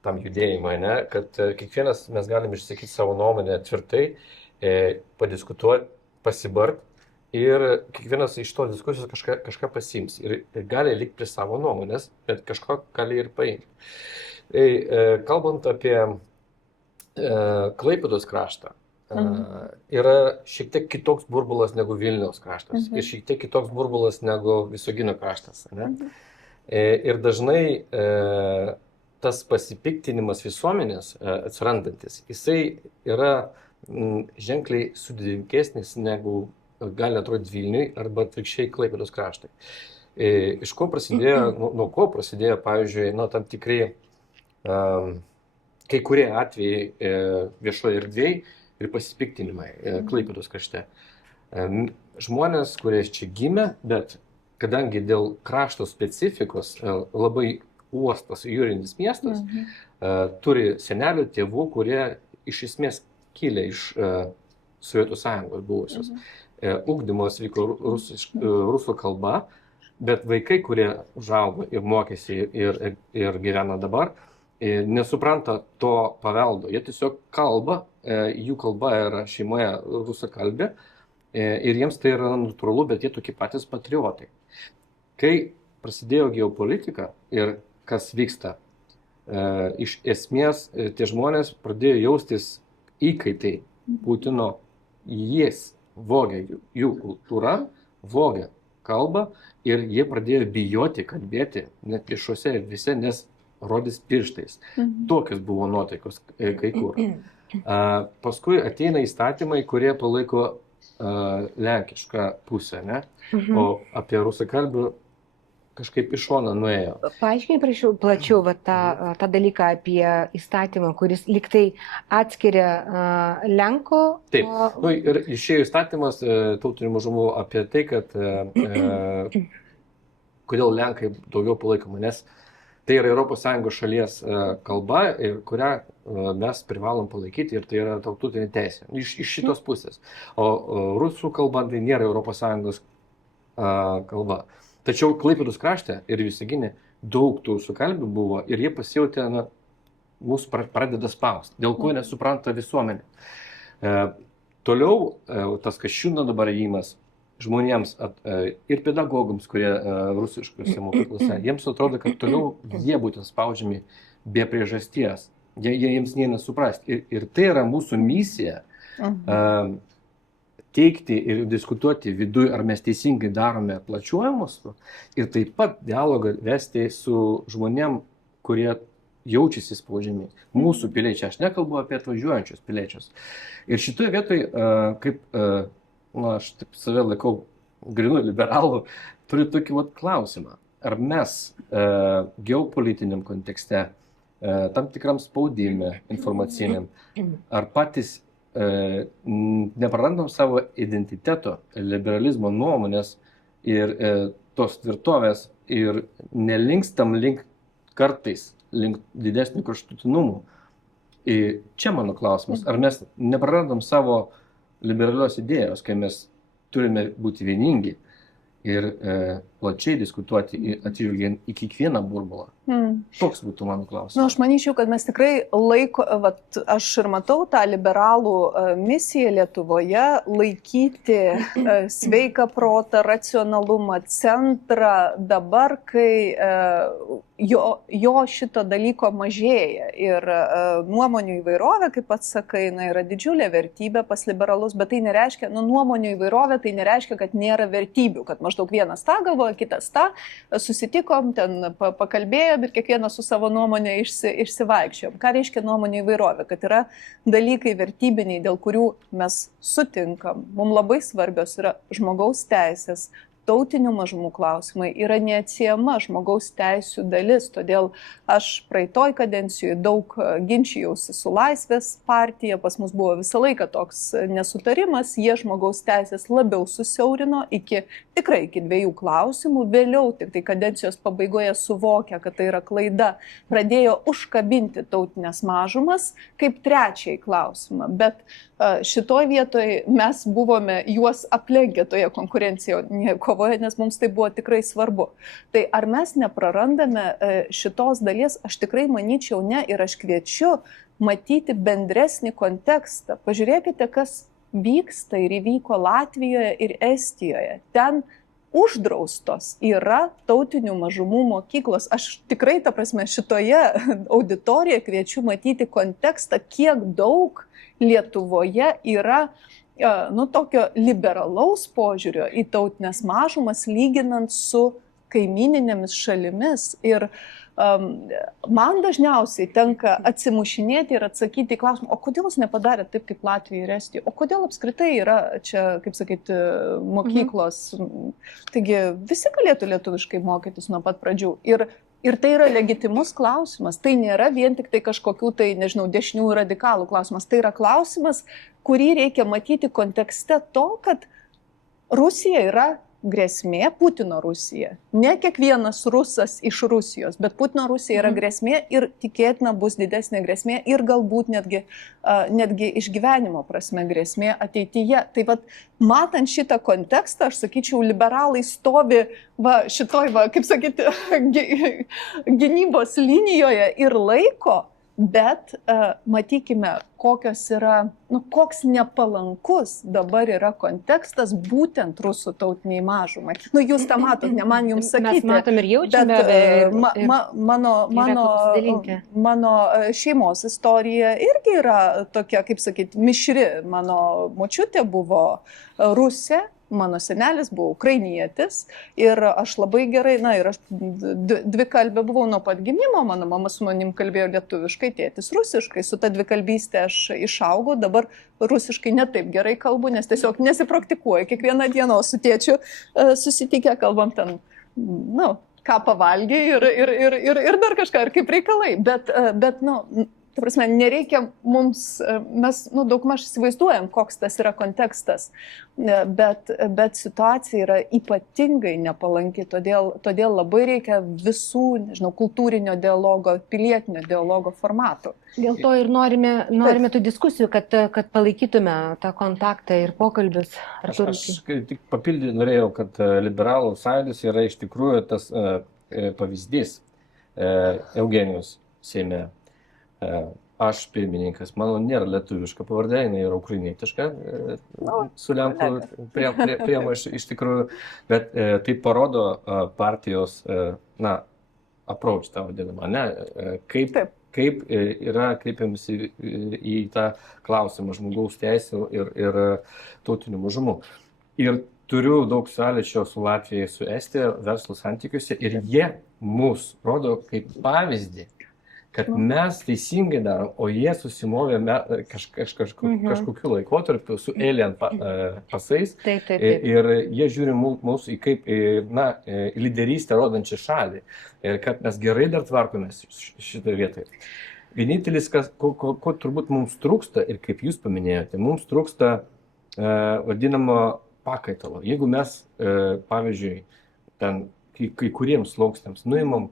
tam judėjimui, kad kiekvienas mes galim išsakyti savo nuomonę tvirtai, padiskutuoti, pasibart ir kiekvienas iš tos diskusijos kažką pasiims ir gali likti prie savo nuomonės, bet kažko gali ir paimti. Kalbant apie Klaipėdos kraštą, yra šiek tiek kitoks burbulas negu Vilniaus kraštas ir šiek tiek kitoks burbulas negu Visagino kraštas. Ne? Ir dažnai tas pasipiktinimas visuomenės atsirandantis, jisai yra ženkliai sudėtingesnis negu gali atrodyti Vilniui arba atvirkščiai Klaipėdos kraštai. Iš ko prasidėjo, nuo ko prasidėjo, pavyzdžiui, tam tikri kai kurie atvejai viešoje erdvėje ir pasipiktinimai Klaipėdos krašte. Žmonės, kurie čia gimė, bet kadangi dėl krašto specifikos labai uostas, jūrinis miestas, turi senelių, tėvų, kurie iš esmės kilę iš Sovietų Sąjungos buvusios. Ugdymas vyko rusų kalba, bet vaikai, kurie užaugo ir mokėsi ir gyvena dabar, nesupranta to paveldo. Jie tiesiog kalba, jų kalba yra šeimoje rusakalbė ir jiems tai yra natūralu, bet jie tokie patys patriotai. Kai prasidėjo geopolitika ir kas vyksta, iš esmės tie žmonės pradėjo jaustis įkaitai Putino, jis vogė jų kultūrą, vogė kalbą ir jie pradėjo bijoti kalbėti net viešose erdvėse, nes rodys pirštais. Tokios buvo nuotaikos kai kur. Paskui ateina įstatymai, kurie palaiko lenkišką pusę, ne? O apie rusakalbių kažkaip iš šono nuėjo. Paaiškink, prašau, plačiau tą dalyką apie įstatymą, kuris liktai atskiria Lenko. Taip, ir išėjo įstatymas tautinių mažumų apie tai, kad kodėl Lenkai daugiau palaikoma, nes tai yra ES šalies kalba, kurią mes privalom palaikyti ir tai yra tautinė teisė. Iš šitos pusės. O rusų kalba tai nėra ES kalba. Tačiau Klaipėdos krašte ir Visagine daug tų sukalbių buvo ir jie pasijautė, na, mūsų pradeda spausti, dėl ko nesupranta visuomenė. Toliau tas Kasčiūno dabar įėjimas žmonėms ir pedagogams, kurie rusiškose mokyklose, jiems atrodo, kad toliau jie būtent spaudžiami be priežasties. Jiems neina suprasti. Ir tai yra mūsų misija teikti ir diskutuoti viduje, ar mes teisingai darome plačiuoju mastu ir taip pat dialogą vesti su žmonėm, kurie jaučiasi spaudžiami. Mūsų piliečiai, aš nekalbu apie atvažiuojančius piliečius. Ir šitoje vietoje, kaip, aš taip save laikau grinu liberalų, turiu tokį klausimą. Ar mes geopolitiniam kontekste, tam tikram spaudime informaciniam, ar patys neprarandam savo identiteto, liberalizmo nuomonės ir tos tvirtovės ir nelinkstam link kartais link didesnių kraštutinumų. Ir čia mano klausimas, ar mes neprarandam savo liberalios idėjos, kai mes turime būti vieningi ir plačiai diskutuoti atsižvelgiant į kiekvieną burbulą. Toks būtų mano klausimas. Aš manyčiau, kad mes tikrai aš ir matau tą liberalų misiją Lietuvoje laikyti sveiką protą, racionalumą, centrą dabar, kai jo šito dalyko mažėja. Ir nuomonių įvairovė, kaip pats sakai, yra didžiulė vertybė pas liberalus, bet tai nereiškia, nuomonių įvairovė tai nereiškia, kad nėra vertybių, kad maždaug vienas tą galvoja, kitas tą, susitikom, ten pakalbėjom ir kiekvienas su savo nuomonė išsivaikščiom. Ką reiškia nuomonių įvairovė? Kad yra dalykai vertybiniai, dėl kurių mes sutinkam. Mums labai svarbios yra žmogaus teisės, tautinių mažumų klausimai yra neatsiejama žmogaus teisių dalis. Todėl aš praeitoj kadencijoje daug ginčijausi su Laisvės partija, pas mus buvo visą laiką toks nesutarimas, jie žmogaus teisės labiau susiaurino tikrai iki 2 klausimų, vėliau tik tai kadencijos pabaigoje suvokia, kad tai yra klaida, pradėjo užkabinti tautinės mažumas kaip 3 klausimą, bet šitoj vietoje mes buvome juos aplenkę toje konkurencijoje kovoje, nes mums tai buvo tikrai svarbu. Tai ar mes neprarandame šitos dalies, aš tikrai manyčiau ne, ir aš kviečiu matyti bendresnį kontekstą. Pažiūrėkite, kas vyksta ir įvyko Latvijoje ir Estijoje. Ten uždraustos yra tautinių mažumų mokyklos. Aš tikrai, ta prasme, šitoje auditorijoje kviečiu matyti kontekstą, kiek daug Lietuvoje yra tokio liberalaus požiūrio į tautinės mažumas lyginant su kaimininėmis šalimis. Ir man dažniausiai tenka atsimušinėti ir atsakyti į klausimą, o kodėl jūs nepadarėte taip kaip Latvija ir Estija, o kodėl apskritai yra čia, kaip sakyti, mokyklos. Taigi visi galėtų lietuviškai mokytis nuo pat pradžių. Ir tai yra legitimus klausimas. Tai nėra vien tik tai kažkokių, dešinių radikalų klausimas. Tai yra klausimas, kurį reikia matyti kontekste to, kad Rusija yra grėsmė, Putino Rusija. Ne kiekvienas rusas iš Rusijos, bet Putino Rusija yra grėsmė ir tikėtina bus didesnė grėsmė ir galbūt netgi išgyvenimo prasme grėsmė ateityje. Tai matant šitą kontekstą, aš sakyčiau, liberalai stovi šitoj, kaip sakyti, gynybos linijoje ir laiko, bet matykime, koks nepalankus dabar yra kontekstas būtent rusų tautiniai mažumai. Jūs tą matot, ne man jums sakyti. Mes matom ir jaučiame. Mano šeimos istorija irgi yra tokia, kaip sakyti, mišri. Mano močiutė buvo rusė. Mano senelis buvo ukrainietis ir aš labai gerai, ir aš dvikalbė buvau nuo pat gimimo, mano mama su manim kalbėjo lietuviškai, tėtis rusiškai, su ta dvikalbystė aš išaugau, dabar rusiškai netaip gerai kalbu, nes tiesiog nesipraktikuoju, kiekvieną dieną su tėčiu susitikę kalbam ten, ką pavalgė ir dar kažką, ir kaip reikalai, bet ta prasme, nereikia mums, mes daugmaž įsivaizduojam, koks tas yra kontekstas, bet situacija yra ypatingai nepalanki, todėl labai reikia visų, kultūrinio dialogo, pilietinio dialogo formatų. Dėl to ir norime tų diskusijų, kad palaikytume tą kontaktą ir pokalbius. Aš tik papildyti norėjau, kad liberalų sąjūdis yra iš tikrųjų tas pavyzdys. Eugenijus Seime, aš pirmininkas, mano nėra lietuviška pavardė, jinai yra ukrainietiška, su Lenkų priema iš tikrųjų, bet tai parodo partijos, approach tą vadinamą, kaip yra kreipiamas į tą klausimą žmogaus teisų ir tautinių mažumų. Ir turiu daug sąlyčio su Latvija, su Estija verslo santykiuose ir jie mus rodo kaip pavyzdį, kad mes teisingai darom, o jie susimovė kažkokiu laikotarpiu su alien pasais ir jie žiūri mūsų į kaip lyderystę rodančią šalį ir kad mes gerai dar tvarkomės šitoje vietoje. Vienintelis, ko turbūt mums trūksta ir kaip jūs paminėjote, mums trūksta vadinamo pakaitalo. Jeigu mes, pavyzdžiui, ten kai kuriems sluoksniams nuimam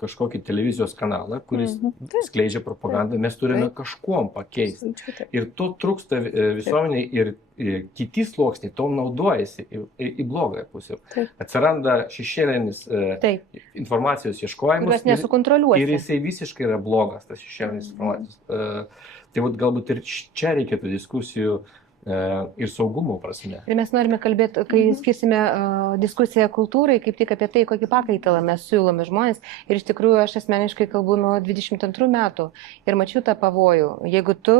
kažkokį televizijos kanalą, kuris skleidžia propagandą, mes turime kažkuom pakeisti. Ir to trūksta visuomeniai ir kiti sluoksniai to naudojasi į blogąją pusę. Atsiranda šešėlinis informacijos ieškojimas ir jisai visiškai yra blogas, tas šešėlinis informacijos. Tai galbūt ir čia reikėtų diskusijų ir saugumo prasme. Ir mes norime kalbėti, kai skirsime diskusiją kultūrai, kaip tik apie tai, kokį pakaitalą mes siūlome žmonės. Ir iš tikrųjų aš asmeniškai kalbu nuo 22 metų ir mačiau tą pavojų. Jeigu tu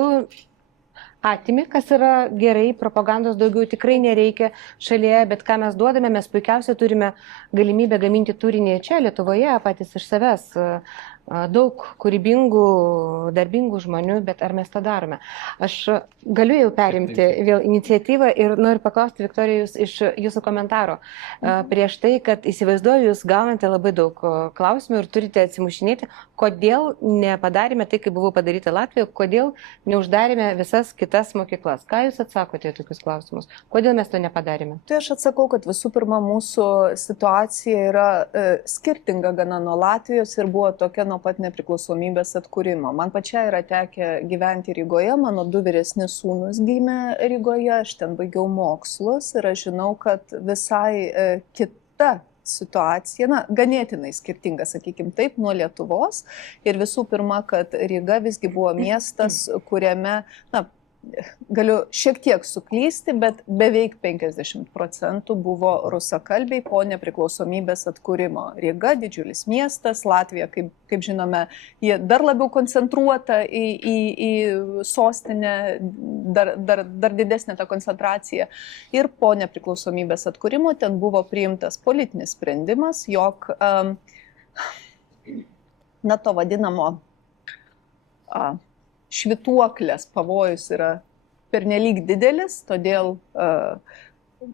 atimi, kas yra gerai, propagandos daugiau tikrai nereikia šalyje, bet ką mes duodame, mes puikiausiai turime galimybę gaminti turinį čia, Lietuvoje, patys iš savęs. Daug kūrybingų, darbingų žmonių, bet ar mes tą darome? Aš galiu jau perimti vėl iniciatyvą ir noriu paklausti, Viktorija, iš jūsų komentaro. Prieš tai, kad įsivaizduoju, jūs gaunate labai daug klausimų ir turite atsimušinėti, kodėl nepadarėme tai, kaip buvo padaryta Latvijoje, kodėl neuždarėme visas kitas mokyklas. Ką jūs atsakote į tokius klausimus? Kodėl mes to nepadarėme? Tai aš atsakau, kad visų pirma, mūsų situacija yra skirtinga gana nuo Latvijos ir buvo tokia nuo pat nepriklausomybės atkūrimo. Man pačiai yra tekę gyventi Rygoje, mano 2 vyresni sūnus gimė Rygoje, aš ten baigiau mokslus ir aš žinau, kad visai kita situacija, ganėtinai skirtinga, sakykime taip, nuo Lietuvos. Ir visų pirma, kad Ryga visgi buvo miestas, kuriame, galiu šiek tiek suklysti, bet beveik 50% buvo rusakalbiai po nepriklausomybės atkūrimo. Ryga didžiulis miestas, Latvija, kaip žinome, jie dar labiau koncentruota į sostinę, dar didesnė ta koncentracija. Ir po nepriklausomybės atkūrimo ten buvo priimtas politinis sprendimas, jog to vadinamo švytuoklės pavojus yra pernelyg didelis, todėl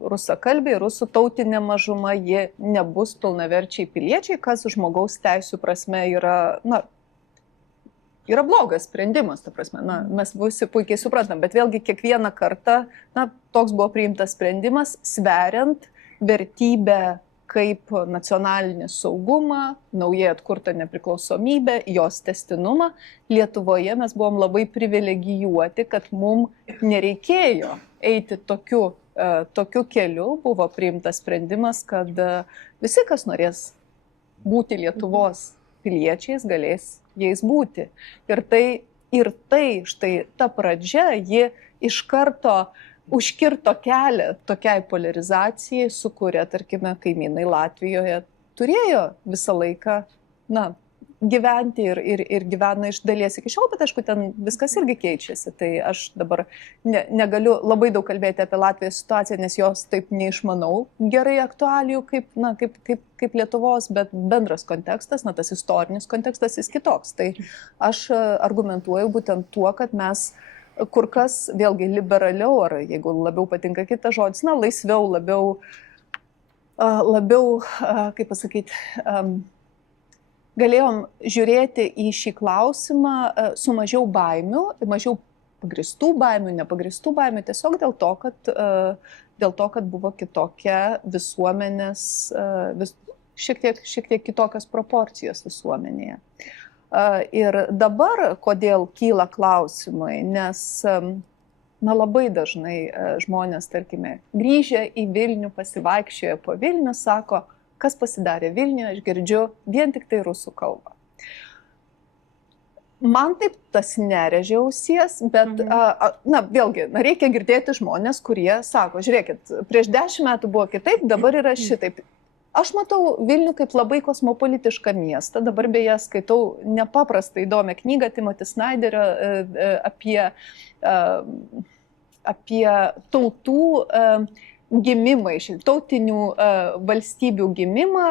rusakalbiai, rusų tautinė mažuma, jie nebus pilnaverčiai piliečiai, kas žmogaus teisų prasme yra blogas sprendimas, ta prasme, mes visi puikiai suprantam, bet vėlgi kiekvieną kartą, toks buvo priimtas sprendimas, sveriant vertybę kaip nacionalinį saugumą, naujai atkurtą nepriklausomybę, jos testinumą. Lietuvoje mes buvom labai privilegijuoti, kad mums nereikėjo eiti tokiu keliu. Buvo priimtas sprendimas, kad visi, kas norės būti Lietuvos piliečiais, galės jais būti. Ir tai štai ta pradžia, ji iš karto užkirto kelią tokiai polarizacijai, su kuria, tarkime, kaimynai Latvijoje turėjo visą laiką gyventi ir gyvena iš dalies iki šiol, bet aišku, ten viskas irgi keičiasi. Tai aš dabar negaliu labai daug kalbėti apie Latvijos situaciją, nes jos taip neišmanau gerai aktualijų kaip Lietuvos, bet bendras kontekstas, tas istorinis kontekstas, jis kitoks. Tai aš argumentuoju būtent tuo, kad mes kur kas, vėlgi, liberaliau, ar jeigu labiau patinka kitas žodis, laisviau, labiau, kaip pasakyti, galėjom žiūrėti į šį klausimą su mažiau baimių, mažiau pagristų baimių, nepagristų baimių, tiesiog dėl to, kad buvo kitokia visuomenės, šiek tiek kitokios proporcijos visuomenėje. Ir dabar, kodėl kyla klausimai, nes labai dažnai žmonės, tarkime, grįžę į Vilnių, pasivaikščioję po Vilnių, sako, kas pasidarė Vilniuje, aš girdžiu vien tik tai rusų kalbą. man taip tas nerežia ausies, bet, vėlgi, reikia girdėti žmonės, kurie sako, žiūrėkit, prieš 10 metų buvo kitaip, dabar yra šitaip. Aš matau Vilnių kaip labai kosmopolitišką miestą, dabar beje skaitau nepaprastai įdomią knygą Timothy Snyderio apie tautų gimimą, tautinių valstybių gimimą,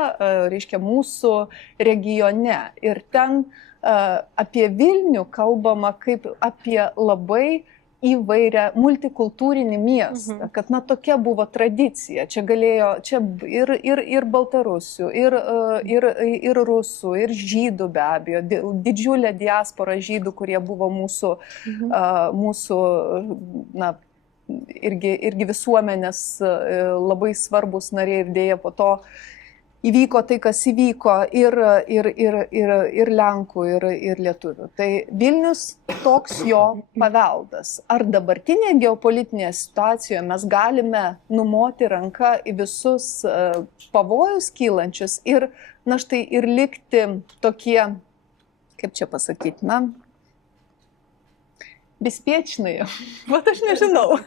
reiškia, mūsų regione. Ir ten apie Vilnių kalbama kaip apie labai įvairią multikultūrinį miestą, kad tokia buvo tradicija. Čia galėjo ir baltarusių, ir rusų, ir žydų be abejo, didžiulė diaspora žydų, kurie buvo mūsų irgi visuomenės labai svarbus nariai ir dėja po to įvyko tai, kas įvyko ir Lenkų, ir Lietuvių. Tai Vilnius toks jo paveldas. Ar dabartinėje geopolitinėje situacijoje mes galime numoti ranką į visus pavojus kylančius ir, štai, ir likti tokie, kaip čia pasakyti, bespečnai. Vat aš nežinau.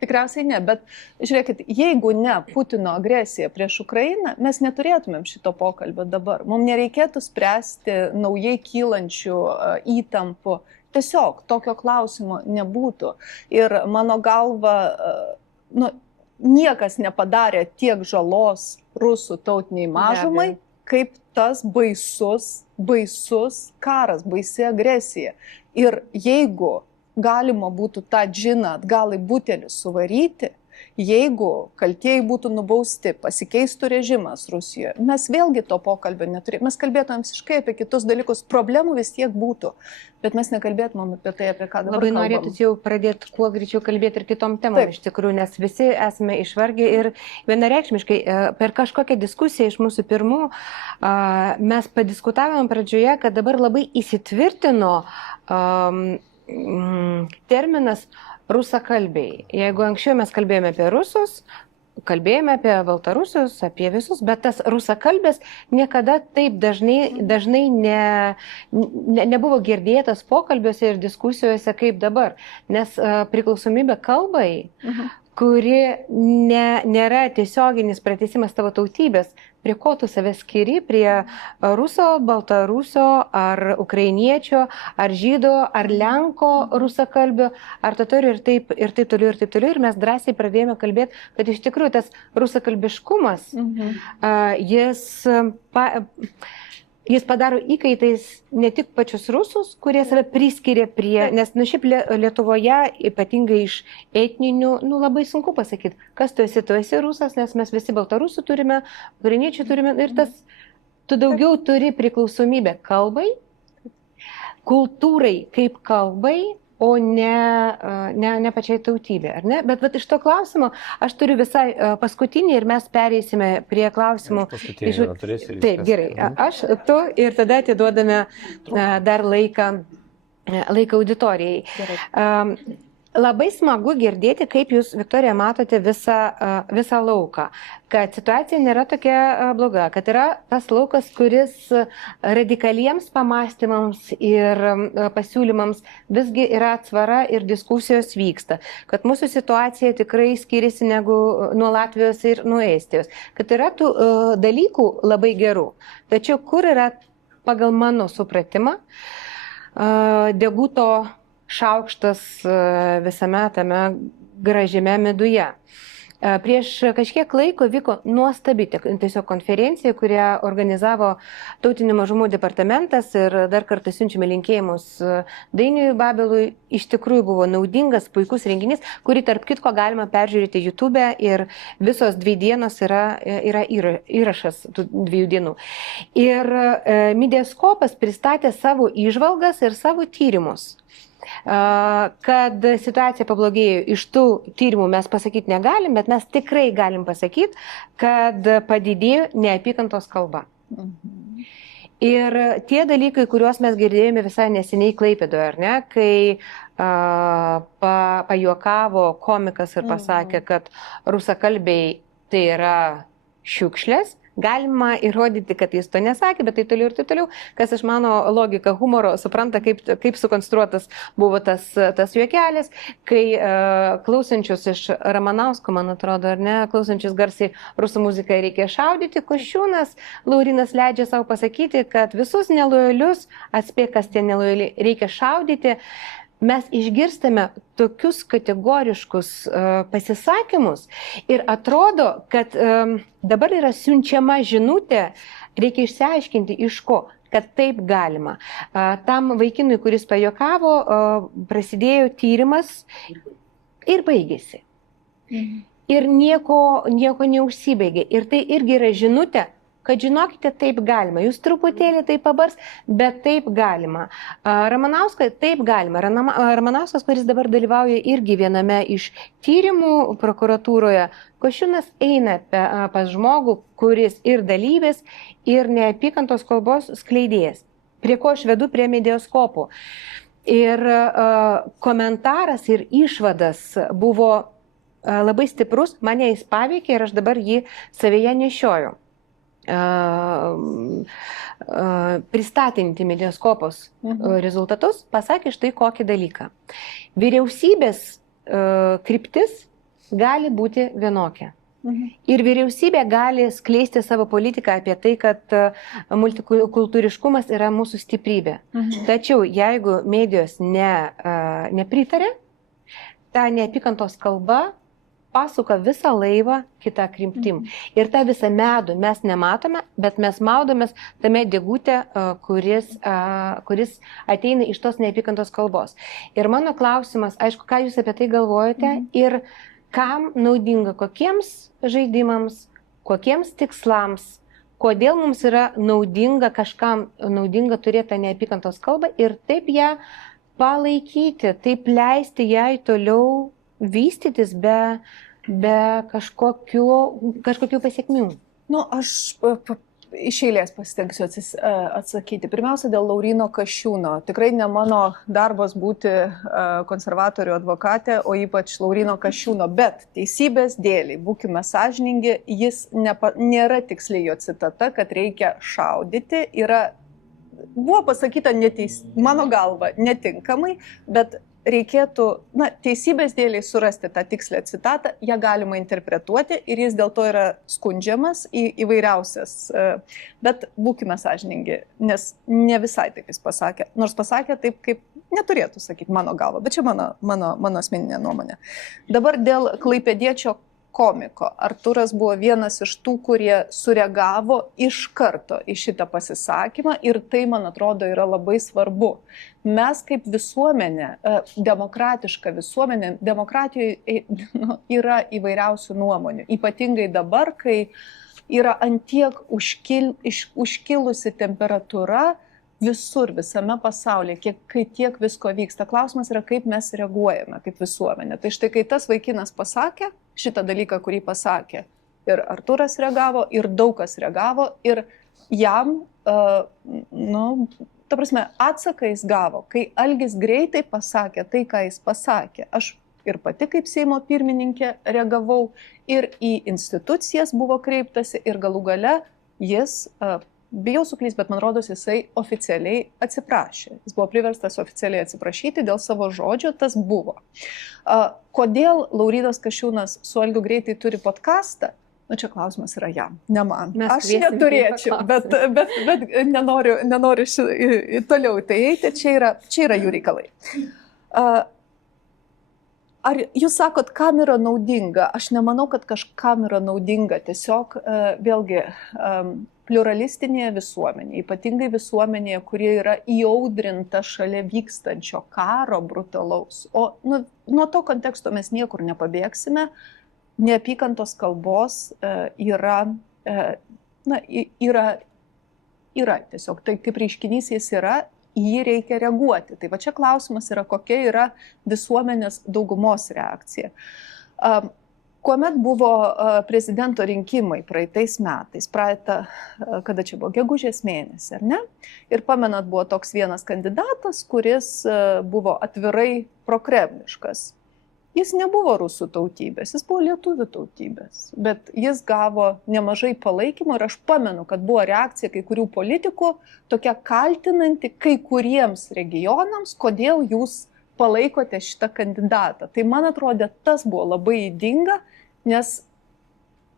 Tikriausiai ne, bet žiūrėkit, jeigu ne Putino agresija prieš Ukrainą, mes neturėtumėm šito pokalbio dabar. Mums nereikėtų spręsti naujai kylančių įtampų. Tiesiog tokio klausimo nebūtų. Ir mano galva, niekas nepadarė tiek žalos rusų tautiniai mažumai, kaip tas baisus karas, baisi agresija. Ir jeigu galima būtų tą džiną atgal į butelį suvaryti, jeigu kaltieji būtų nubausti, pasikeistų režimas Rusijoje, mes vėlgi to pokalbio neturėjome. Mes kalbėtumėm visiškai apie kitus dalykus, problemų vis tiek būtų, bet mes nekalbėtumėm apie tai, apie ką dabar labai kalbam. Norėtųsi jau pradėti kuo greičiau kalbėti ir kitom temom iš tikrųjų, nes visi esame išvargę ir vienareikšmiškai per kažkokią diskusiją iš mūsų pirmų mes padiskutavom pradžioje, kad dabar labai įsitvirtino terminas rusakalbiai. Jeigu anksčiau mes kalbėjome apie rusus, kalbėjome apie baltarusius, apie visus, bet tas rusakalbės niekada taip dažnai nebuvo girdėtas pokalbiuose ir diskusijose kaip dabar. Nes priklausomybė kalbai, kuri nėra tiesioginis pratęsimas tavo tautybės, prie ko tu save skiri, prie ruso, baltarusio, ar ukrainiečio, ar žydo, ar lenko rusakalbio, ar totorių ir taip toliau. Ir mes drąsiai pradėjome kalbėti, kad iš tikrųjų tas rusakalbiškumas, jis padaro įkaitais ne tik pačius rusus, kurie save priskiria prie, nes šiaip Lietuvoje, ypatingai iš etninių, labai sunku pasakyti, kas tu esi rusas, nes mes visi baltarusų turime, ukrainiečių turime ir tu daugiau turi priklausomybę kalbai, kultūrai kaip kalbai, o ne pačiai tautybė, ar ne? Bet iš to klausimo aš turiu visai paskutinį ir mes pereisime prie klausimų. Taip, gerai. Aš, tu ir tada atiduodame dar laiką auditorijai. Labai smagu girdėti, kaip jūs, Viktorija, matote visą lauką, kad situacija nėra tokia bloga, kad yra tas laukas, kuris radikaliems pamastymams ir pasiūlymams visgi yra atsvara ir diskusijos vyksta, kad mūsų situacija tikrai skiriasi negu nuo Latvijos ir nuo Estijos, kad yra tų dalykų labai gerų. Tačiau kur yra, pagal mano supratimą, deguto šaukštas visame tame gražiame miduje. Prieš kažkiek laiko vyko nuostabi tiesiog konferencija, kurią organizavo Tautinių mažumų departamentas ir dar kartą siunčiame linkėjimus Dainiui Babilui. Iš tikrųjų buvo naudingas, puikus renginys, kurį tarp kitko galima peržiūrėti YouTube ir visos 2 dienos yra įrašas tų 2 dienų. Ir Midieskopas pristatė savo įžvalgas ir savo tyrimus. Kad situacija pablogėjo, iš tų tyrimų mes pasakyti negalim, bet mes tikrai galim pasakyti, kad padidėjo neapykantos kalba. Ir tie dalykai, kuriuos mes girdėjome visai neseniai Klaipėdoje, ar ne, kai pajuokavo komikas ir pasakė, kad rusakalbiai tai yra šiukšlės, galima įrodyti, kad jis to nesakė, bet tai toliau ir taip toliau, kas iš mano logika humoro supranta, kaip sukonstruotas buvo tas juokelis, kai klausančius iš Ramanausko, man atrodo, ar ne, klausančius garsiai rusų muziką reikia šaudyti, Kasčiūnas, Laurynas leidžia savo pasakyti, kad visus nelojalius, atspėk, kas tie nelojali, reikia šaudyti. Mes išgirstame tokius kategoriškus pasisakymus ir atrodo, kad dabar yra siunčiama žinutė, reikia išsiaiškinti iš ko, kad taip galima. Tam vaikinui, kuris pajokavo, prasidėjo tyrimas ir baigėsi. Ir nieko neužsibaigė. Ir tai irgi yra žinutė, kad žinokite, taip galima. Jūs truputėlį tai pabars, bet taip galima. Ramanauskas taip galima. Ramanauskas, kuris dabar dalyvauja irgi viename iš tyrimų prokuratūroje, Kasčiūnas eina pas žmogų, kuris ir dalyvis, ir neapykantos kalbos skleidėjas. Prie ko aš vedu prie Mediaskopų. Ir komentaras ir išvadas buvo labai stiprus, mane jis paveikė ir aš dabar jį savyje nešioju. Pristatinti Mediaskopos rezultatus, pasakė štai kokį dalyką. Vyriausybės kryptis gali būti vienokia. Ir vyriausybė gali skleisti savo politiką apie tai, kad multikultūriškumas yra mūsų stiprybė. Tačiau jeigu medijos nepritarė, ta neapykantos kalba pasuka visą laivą kitą kryptim. Ir tą visą medų mes nematome, bet mes maudomės tame degute, kuris ateina iš tos neapykantos kalbos. Ir mano klausimas, aišku, ką jūs apie tai galvojate ir kam naudinga, kokiems žaidimams, kokiems tikslams, kodėl mums yra naudinga, kažkam naudinga turėti tą neapykantos kalbą ir taip ją palaikyti, taip leisti jai toliau vystytis be kažkokių pasiekmių. Nu, aš iš eilės pasitengsiu atsakyti. Pirmiausia, dėl Lauryno Kasčiūno. Tikrai ne mano darbas būti konservatorių advokatė, o ypač Lauryno Kasčiūno. Bet teisybės dėliai, būkime sąžiningi, jis nėra tiksliai jo citata, kad reikia šaudyti. Buvo pasakyta mano galva netinkamai, bet reikėtų teisybės dėliai surasti tą tikslę citatą, ją galima interpretuoti ir jis dėl to yra skundžiamas į įvairiausias, bet būkime sąžiningi, nes ne visai taip jis pasakė, nors pasakė taip, kaip neturėtų sakyti mano galva, bet čia mano asmeninė nuomonė. Dabar dėl klaipėdiečio komiko. Artūras buvo vienas iš tų, kurie sureagavo iš karto į šitą pasisakymą ir tai, man atrodo, yra labai svarbu. Mes kaip visuomenė, demokratiška visuomenė, demokratijoje yra įvairiausių nuomonių. Ypatingai dabar, kai yra antiek užkilusi temperatūra visur, visame pasaulyje, kai tiek visko vyksta. Klausimas yra, kaip mes reaguojame kaip visuomenė. Tai štai, kai tas vaikinas pasakė šitą dalyką, kurį pasakė, ir Artūras reagavo, ir daug kas reagavo, ir jam, ta prasme, atsaką jis gavo, kai Algis greitai pasakė tai, ką jis pasakė. Aš ir pati kaip Seimo pirmininkė reagavau, ir į institucijas buvo kreiptasi, ir galų gale jis, bijau suklysti, bet man rodos, jisai oficialiai atsiprašė. Jis buvo priverstas oficialiai atsiprašyti dėl savo žodžio, tas buvo. Kodėl Laurynas Kasčiūnas su Algiu greitai turi podcastą? Čia klausimas yra jam, ne man. Aš neturėčiau, bet nenoriu toliau tai eiti, čia yra jų reikalai. Ar jūs sakot, kam yra naudinga? Aš nemanau, kad kažkam yra naudinga. Tiesiog, vėlgi, pluralistinėje visuomenėje, ypatingai visuomenėje, kurie yra įaudrinta šalia vykstančio karo brutalaus. O nuo to konteksto mes niekur nepabėgsime. Neapykantos kalbos yra tiesiog, tai kaip reiškinys jis yra, jį reikia reaguoti. Tai va čia klausimas yra, kokia yra visuomenės daugumos reakcija. Kuomet buvo prezidento rinkimai praeitais metais, kada čia buvo, gegužės mėnesį, ar ne? Ir pamenat, buvo toks vienas kandidatas, kuris buvo atvirai prokremliškas. jis nebuvo rusų tautybės, jis buvo lietuvių tautybės, bet jis gavo nemažai palaikymo ir aš pamenu, kad buvo reakcija kai kurių politikų tokia kaltinanti kai kuriems regionams, kodėl jūs palaikote šitą kandidatą. Tai man atrodė, tas buvo labai ydinga, nes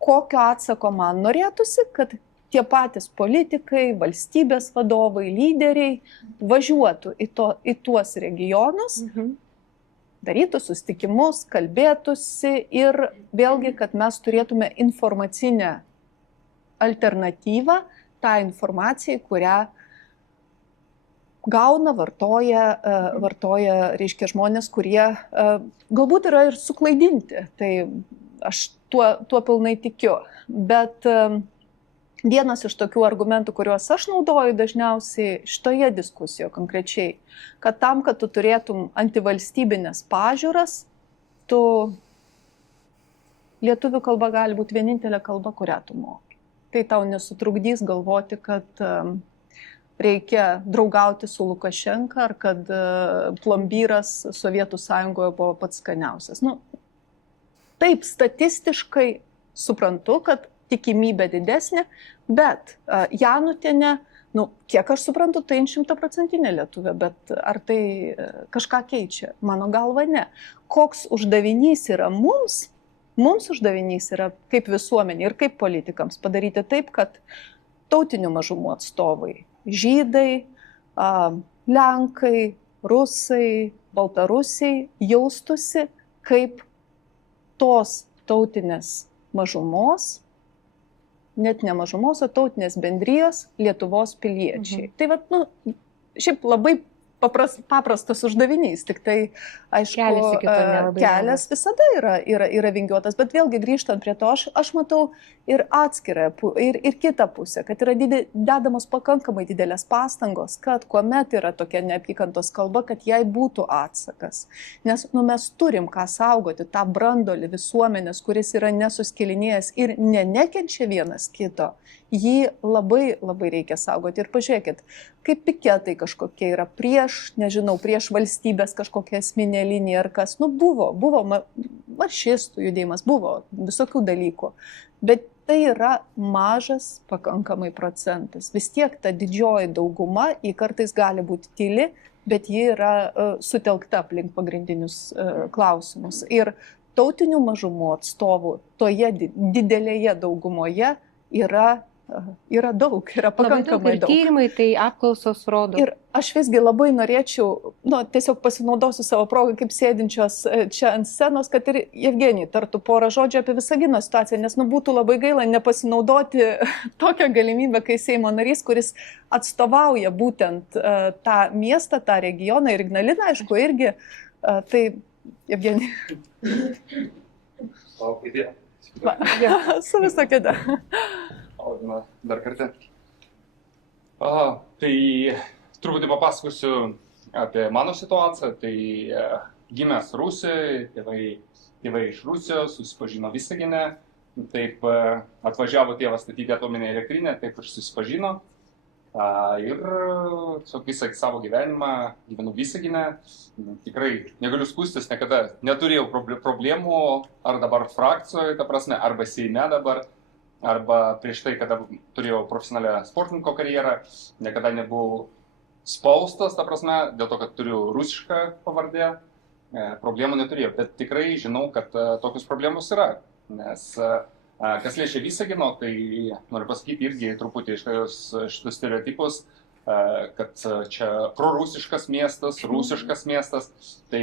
kokio atsako man norėtųsi, kad tie patys politikai, valstybės vadovai, lyderiai važiuotų į tuos regionus, darytų susitikimus, kalbėtųsi ir vėlgi, kad mes turėtume informacinę alternatyvą tą informaciją, kurią gauna, vartoja, reiškia, žmonės, kurie galbūt yra ir suklaidinti. Tai aš tuo pilnai tikiu. Bet vienas iš tokių argumentų, kuriuos aš naudoju dažniausiai šitoje diskusijoje konkrečiai, kad tam, kad tu turėtum antivalstybinės pažiūras, lietuvių kalba gali būti vienintelė kalba, kurią tu moki. Tai tau nesutrukdys galvoti, kad reikia draugauti su Lukašenka ar kad plombyras Sovietų Sąjungoje buvo pats skaniausias. Taip, statistiškai suprantu, kad tikimybė didesnė, bet Janutienė, kiek aš suprantu, tai 100% lietuvė, bet ar tai kažką keičia? Mano galva ne. Koks uždavinys yra mums? Mums uždavinys yra kaip visuomenė ir kaip politikams padaryti taip, kad tautinių mažumų atstovai, žydai, lenkai, rusai, baltarusiai jaustusi kaip tos tautinės mažumos, net ne mažumos, o tautinės bendrijos Lietuvos piliečiai. Tai šiaip labai paprastas uždavinys, tik tai, aišku, kelias visada yra vingiuotas, bet vėlgi grįžtant prie to, aš matau ir atskirą, ir kitą pusę, kad yra dedamos pakankamai didelės pastangos, kad kuomet yra tokia neapykantos kalba, kad jai būtų atsakas. Nes mes turim ką saugoti, tą brandolį visuomenės, kuris yra nesuskilinėjęs ir nekenčia vienas kito. Jį labai, labai reikia saugoti. Ir pažiūrėkit, kaip piketai kažkokie yra prieš valstybės kažkokia esminė linija ar kas. Buvo maršistų judėjimas, buvo visokių dalykų. Bet tai yra mažas pakankamai procentas. Vis tiek ta didžioji dauguma, ji kartais gali būti tyli, bet ji yra sutelkta aplink pagrindinius klausimus. Ir tautinių mažumų atstovų toje didelėje daugumoje yra daug, yra pakankamai daug. Ir tyrimai, tai apklausos rodo. Ir aš visgi labai norėčiau, tiesiog pasinaudosiu savo progą, kaip sėdinčios čia ant scenos, kad ir Jevgenijai tartų porą žodžių apie Visagino situaciją, nes būtų labai gaila nepasinaudoti tokią galimybę, kai Seimo narys, kuris atstovauja būtent tą miestą, tą regioną ir Ignaliną, aišku, irgi. Tai, Jevgenijai. Su visą kėdę. Dar kartą. Tai truputį papasakosiu apie mano situaciją. Tai gimęs Rusijoje, tėvai iš Rusijos, susipažino Visagine. Taip atvažiavo tėvas statyti atominę elektrinę, taip ir susipažino. Ir visą savo gyvenimą gyvenu Visagine. Tikrai negaliu skųstis, niekada neturėjau problemų, ar dabar frakcijoje, ta prasme, arba Seime dabar. Arba prieš tai, kada turėjau profesionalią sportininko karjerą, niekada nebuvau spaustas, ta prasme, dėl to, kad turiu rusišką pavardę, problemų neturėjau, bet tikrai žinau, kad tokios problemos yra, nes kas liečia Visagino, tai noriu pasakyti irgi truputį šitus stereotipus, kad čia prorusiškas miestas, rusiškas miestas, tai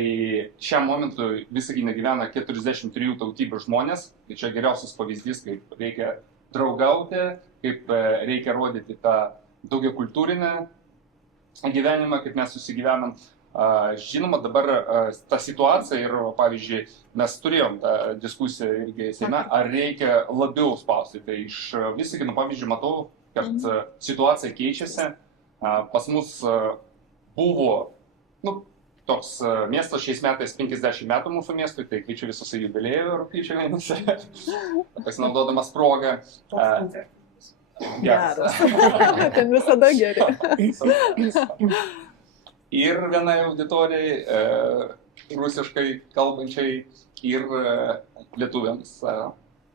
šiam momentui Visagine gyvena 43 tautybių žmonės, tai čia geriausias pavyzdys, kaip reikia draugauti, kaip reikia rodyti tą daugiakultūrinę gyvenimą, kaip mes susigyvenam. Žinoma, dabar ta situacija ir, pavyzdžiui, mes turėjom tą diskusiją irgi Seime, ar reikia labiau spausti. Tai iš Visagino pavyzdžių matau, kad situacija keičiasi. Pas mus buvo toks miestas šiais metais 50 metų mūsų miestui, tai kviečiu visus į jubiliejų rugpjūčio mėnesį, pasinaudodamas progą. Geras. Ten visada geri. Ir vienai auditorijai rusiškai kalbančiai ir lietuviams.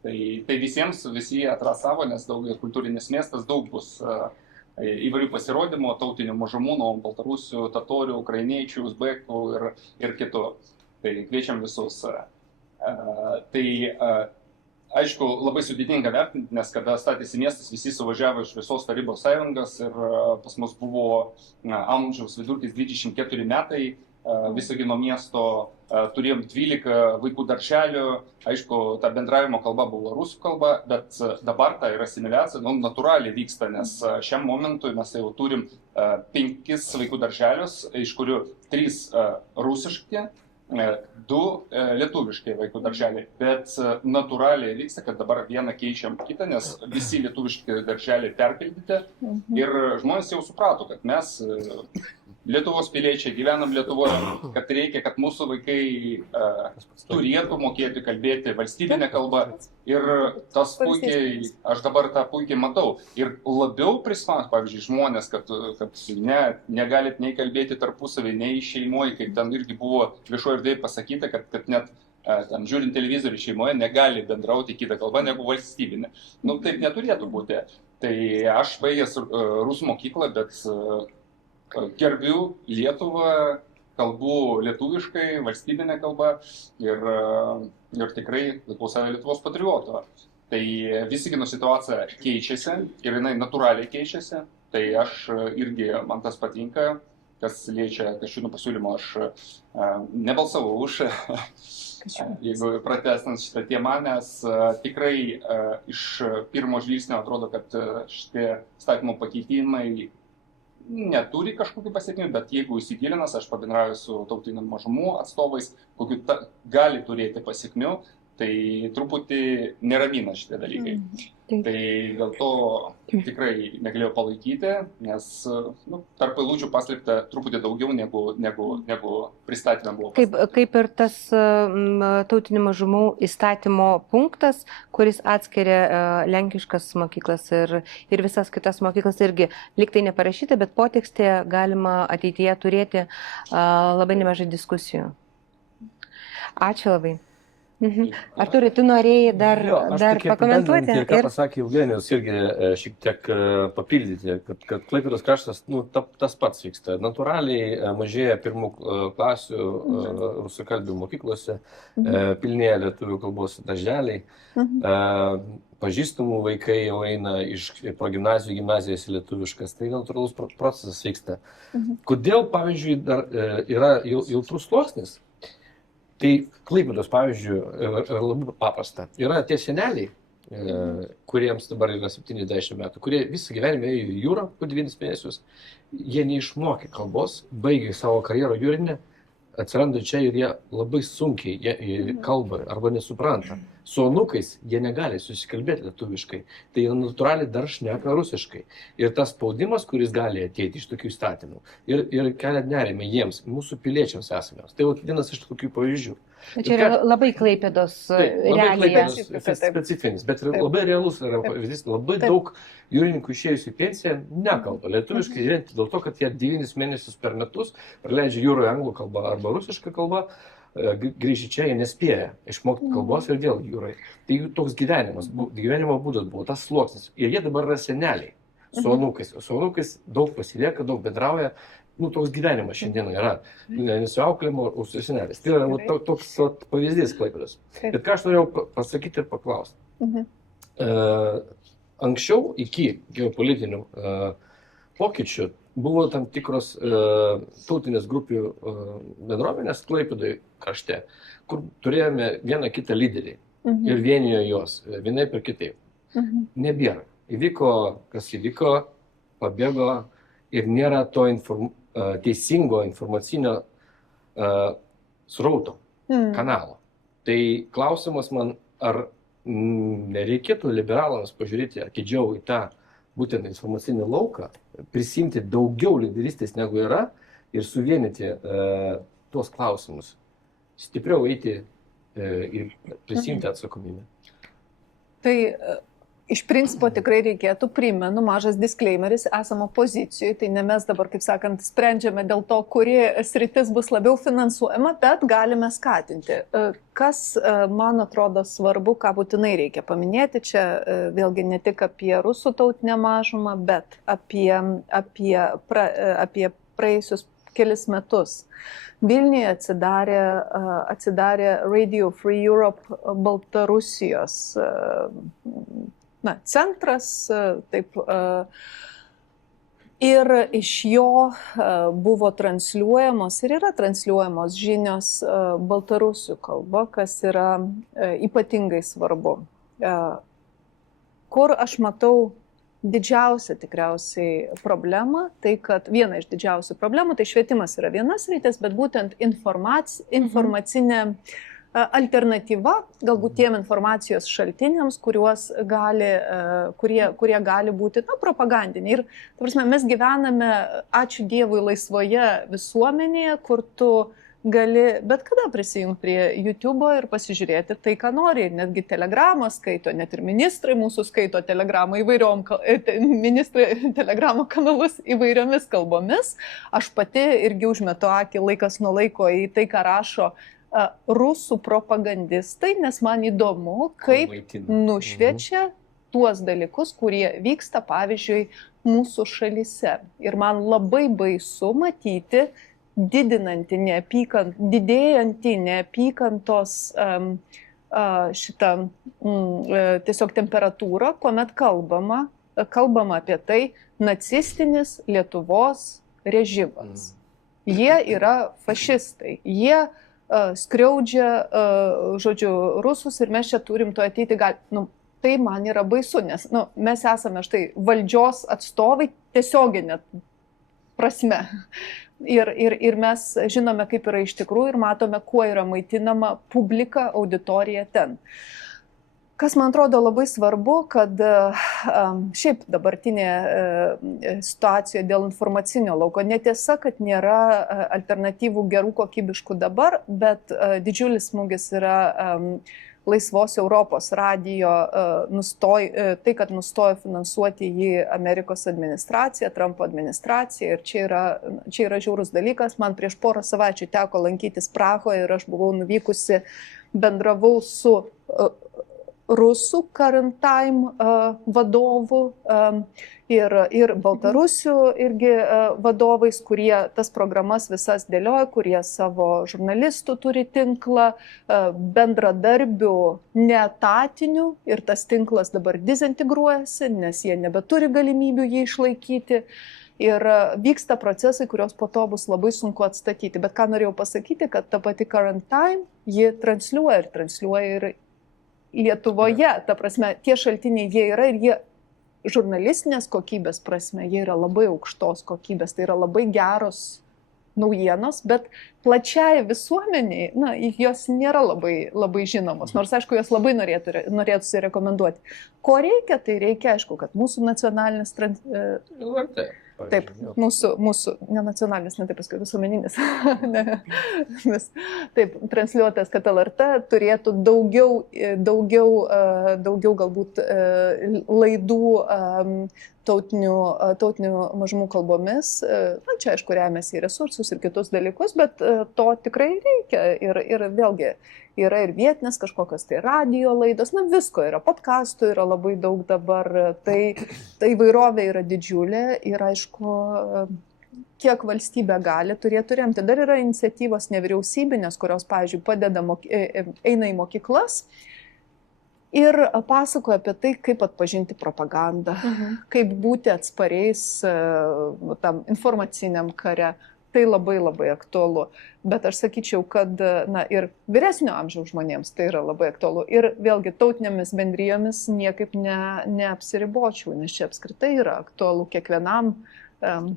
Tai visiems, visi atras savo, nes daug kultūrinis miestas, daug bus įvairių pasirodymų, tautinių mažumų, nuo baltarusių, tatorių, ukrainiečių, uzbekų ir kitų. Tai kviečiam visus. Tai aišku, labai sudėtinga vertinti, nes kada statėsi miestas, visi suvažiavo iš visos Tarybos sąjungos ir pas mus buvo amžiaus vidurkis 24 metai, Visagino miesto turėjom 12 vaikų darželių, aišku, ta bendravimo kalba buvo rusų kalba, bet dabar ta yra asimiliacija, natūraliai vyksta, nes šiam momentui mes jau turim 5 vaikų darželius, iš kurių 3 rusiški, 2 lietuviški vaikų darželiai, bet natūraliai vyksta, kad dabar vieną keičiam kitą, nes visi lietuviški darželiai perpildyti ir žmonės jau suprato, kad mes Lietuvos piliečiai gyvenam Lietuvoje, kad reikia, kad mūsų vaikai turėtų mokėti kalbėti valstybinę kalbą ir tas puikiai, aš dabar tą puikiai matau. Ir labiau prispaus, pavyzdžiui, žmonės, kad negalit nei kalbėti tarpusavį, nei šeimoje, kaip ten irgi buvo viešoje erdvėje pasakyta, kad net ten žiūrint televizorių šeimoje negali bendrauti kitą kalbą negu valstybinę. Nu, taip neturėtų būti. Tai aš baigęs rusų mokyklą, bet gerbiu Lietuvą, kalbu lietuviškai, valstybinė kalba ir tikrai laikau save Lietuvos patriotu. Tai Visagino situacija keičiasi ir jinai natūraliai keičiasi. Tai aš irgi, man tas patinka, kas liečia Kasčiūno pasiūlymą, aš nebalsavau už, jeigu pratęstant šitą temą, nes tikrai iš pirmo žvilgsnio atrodo, kad šitie statymo pakeitimai neturi kažkokių pasiekmių, bet jeigu įsigilinas, aš pabendrauju su tautinių mažumų atstovais, kokių gali turėti pasiekmių, tai truputį neramina šitie dalykai. Tai dėl to tikrai negalėjau palaikyti, nes tarp eilučių paslėpta truputį daugiau negu pristatymė buvo. Kaip ir tas tautinių mažumų įstatymo punktas, kuris atskiria lenkiškas mokyklas ir visas kitas mokyklas, irgi liktai neparašyta, bet potekstėje galima ateityje turėti labai nemažai diskusijų. Ačiū labai. Artūrai, tu norėjai dar pakomentuoti? Ir ką pasakė Eugenijus, irgi šiek tiek papildyti, kad Klaipėdos kraštas tas pats vyksta. Natūraliai mažėja pirmų klasių rusakalbių mokyklose, pilnėja lietuvių kalbos darželiai, pažįstamų vaikai jau eina iš progimnazijų gimnazijas į lietuviškas, tai natūralus procesas vyksta. Kodėl, pavyzdžiui, dar yra jautrus sluoksnis? Tai Klaipėdos, pavyzdžiui, yra labai paprasta. Yra tie seneliai, kuriems dabar yra 70 metų, kurie visą gyvenimą ėjo į jūrą po 9 mėnesius. Jie neišmokė kalbos, baigė savo karjerą jūrinę, atsiranda čia ir jie labai sunkiai kalba arba nesupranta. Su anūkais jie negali susikalbėti lietuviškai, tai jie natūraliai dar šneka rusiškai. Ir tas spaudimas, kuris gali ateiti iš tokių įstatymų, ir kelia nerimą jiems, mūsų piliečiams esamiems. Tai vienas iš tokių pavyzdžių. Čia yra labai Klaipėdos realija. Specifinis, bet labai realus yra pavyzdys. Labai daug jūrininkų išėjusių į pensiją nekalba lietuviškai, dėl to, kad jie 9 mėnesius per metus praleidžia jūroje anglų kalbą arba rusišką kalbą. Grįžti čia, jie nespėja išmokti kalbos ir vėl jūrai. Tai jų toks gyvenimo būdas buvo, tas sluoksnis. Ir jie dabar yra seneliai su anūkais. Su anūkais daug pasilieka, daug bendrauja. Toks gyvenimas šiandien yra. Nesuauklėjimo už seneliais. Tai yra toks pavyzdys Klaipėdos. Bet ką aš norėjau pasakyti ir paklausti. Anksčiau, iki geopolitinių pokyčių, buvo tam tikros tautinės grupių bendruomenės Klaipėdoje krašte, kur turėjome vieną kitą lyderį ir vienijo juos, vienaip ir kitaip. Nebėra. Įvyko, kas įvyko, pabėgo ir nėra to teisingo informacinio srauto, kanalo. Tai klausimas man, ar nereikėtų liberalams pažiūrėti atidžiau į tą būtent informacinį lauką, prisimti daugiau lyderystės negu yra ir suvienyti tuos klausimus. Stipriau eiti ir prisimti atsakomybę. Tai Iš principo tikrai reikėtų, primenu, mažas disclaimeris, esame opozicijoje, tai ne mes dabar, kaip sakant, sprendžiame dėl to, kuri sritis bus labiau finansuojama, bet galime skatinti. Kas, man atrodo, svarbu, ką būtinai reikia paminėti, čia vėlgi ne tik apie rusų tautinę mažumą, bet apie praėjusius kelis metus. Vilniuje atsidarė Radio Free Europe Baltarusijos centras, taip, ir iš jo buvo transliuojamos ir yra transliuojamos žinios baltarusių kalba, kas yra ypatingai svarbu. Kur aš matau didžiausia tikriausiai problema, tai kad viena iš didžiausių problemų, tai švietimas yra vienas sritis, bet būtent informacinė alternatyva galbūt tiem informacijos šaltiniams, kurie gali būti propagandiniai. Ir, ta prasme, mes gyvename, ačiū Dievui, laisvoje visuomenėje, kur tu gali bet kada prisijungti prie YouTube'o ir pasižiūrėti tai, ką nori. Ir netgi telegramą skaito, net ir ministrai mūsų skaito telegramą ministrai telegramo kanalus įvairiomis kalbomis. Aš pati irgi užmetu akį laikas nuo laiko į tai, ką rašo rusų propagandistai, nes man įdomu, kaip nušviečia tuos dalykus, kurie vyksta, pavyzdžiui, mūsų šalyse. Ir man labai baisu matyti didėjantį neapykantos tiesiog temperatūrą, kuomet kalbama apie tai nacistinis Lietuvos režimas. Jie yra fašistai, jie skriaudžia, žodžiu, rusus ir mes čia turim to ateiti. Tai man yra baisu, nes mes esame štai valdžios atstovai tiesioginė prasme. Ir mes žinome, kaip yra iš tikrųjų ir matome, kuo yra maitinama publika, auditorija ten. Kas man atrodo labai svarbu, kad šiaip dabartinė situacija dėl informacinio lauko, netiesa, kad nėra alternatyvų gerų kokybiškų dabar, bet didžiulis smūgis yra laisvos Europos radijo, tai, kad nustojo finansuoti jį Amerikos administracija, Trumpo administracija, ir čia yra žiaurus dalykas. Man prieš porą savaičių teko lankytis Prahoje ir aš buvau nuvykusi, bendravau su rusų Current Time vadovų ir baltarusių irgi vadovais, kurie tas programas visas dėlioja, kurie savo žurnalistų turi tinklą, bendradarbių neetatinių, ir tas tinklas dabar dezintegruojasi, nes jie nebeturi galimybių jį išlaikyti. Ir vyksta procesai, kurios po to bus labai sunku atstatyti. Bet ką norėjau pasakyti, kad ta pati Current Time, ji transliuoja ir Lietuvoje, ta prasme, tie šaltiniai jie yra ir jie žurnalistinės kokybės prasme, jie yra labai aukštos kokybės, tai yra labai geros naujienos, bet plačiai visuomeniai, jos nėra labai žinomos, nors, aišku, jos labai norėtųsi rekomenduoti. Ko reikia, tai reikia, aišku, kad mūsų nacionalinis taip, mūsų, ne nacionalinis, ne taip paskui, visuomeninis, taip, transliuotas, kad LRT turėtų daugiau galbūt laidų tautinių mažumų kalbomis. Čia, aišku, remiasi į resursus ir kitus dalykus, bet to tikrai reikia. Ir vėlgi, yra ir vietinės kažkokios tai radijo laidos, visko yra, podcastų yra labai daug dabar, tai įvairovė yra didžiulė ir, aišku, kiek valstybė gali, turėtų remti. Dar yra iniciatyvos nevyriausybinės, kurios, pavyzdžiui, eina į mokyklas ir pasakoja apie tai, kaip atpažinti propagandą, kaip būti atspariais tam informaciniam kare. Tai labai aktualu. Bet aš sakyčiau, kad ir vyresnio amžiaus žmonėms tai yra labai aktualu. Ir vėlgi tautinėmis bendrijomis niekaip neapsiribočiau, nes čia apskritai yra aktualu kiekvienam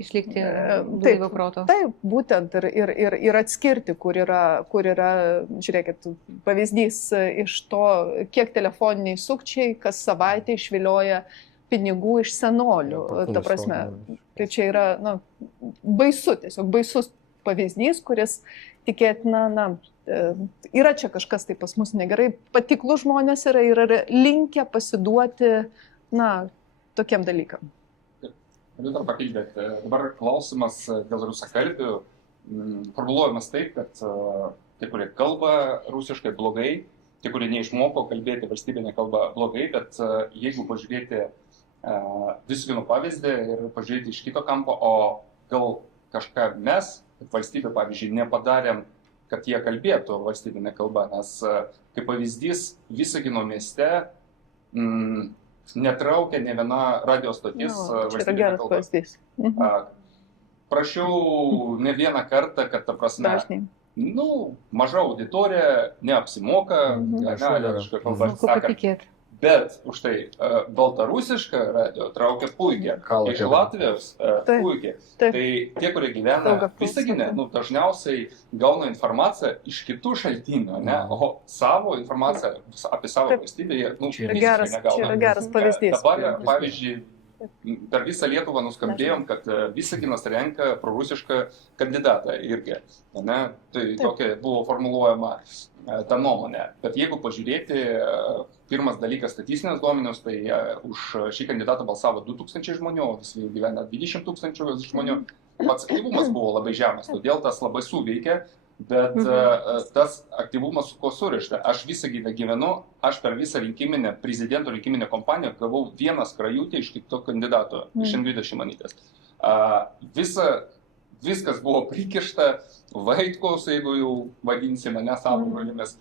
išlikti blaivo proto. Taip, būtent ir atskirti, kur yra, žiūrėkit, pavyzdys iš to, kiek telefoniniai sukčiai kas savaitę išvilioja pinigų iš senolių. Ta prasme, tai čia yra baisu, tiesiog baisus pavyzdys, kuris tikėtina, yra čia kažkas tai pas mus negerai, patiklų žmonės yra linkę pasiduoti tokiem dalykam. Galiu dar papildyti. Dabar klausimas dėl rusakalbių formuluojamas taip, kad tie, kurie kalba rusiškai blogai, tie, kurie neišmoko kalbėti valstybinę kalbą blogai, bet jeigu pažiūrėti Visagino pavyzdį ir pažiūrėti iš kito kampo, o gal kažką mes, valstybė, pavyzdžiui, nepadarėm, kad jie kalbėtų valstybinę kalbą, nes kaip pavyzdys Visagino mieste netraukia ne viena radio stotis valstybinė kalba. Prašiau ne vieną kartą, kad ta prasme, maža auditorija, neapsimoka, lietuviška kalba sakant. Bet už tai baltarusiška radio traukia puikiai, iš Latvijos puikiai. Tai tie, kurie gyvena Visagine, dažniausiai gauna informaciją iš kitų šaltinių, o savo informaciją apie savo valstybę jie visiškai negauna. Čia yra geras pavyzdys. Dabar, pavyzdžiui, per visą Lietuvą nuskambėjom, kad Visaginas renka prorusišką kandidatą irgi. Tai tokia buvo formuluojama ta nuomonė. Bet jeigu pažiūrėti, pirmas dalykas statistinės duomenys, tai už šį kandidatą balsavo 2000 žmonių, visi gyvena 20 000 žmonių. Pats aktyvumas buvo labai žemas, todėl tas labai suveikė, bet tas aktyvumas su kuo surišta. Aš Visagine gyvenu, aš per visą prezidento rinkiminę kampaniją gavau vieną skrajutę iš kito kandidato, iš Ingridos Šimonytės. Viskas buvo prikišta Vaitkaus, jeigu jau vadinsime savo žodžimis,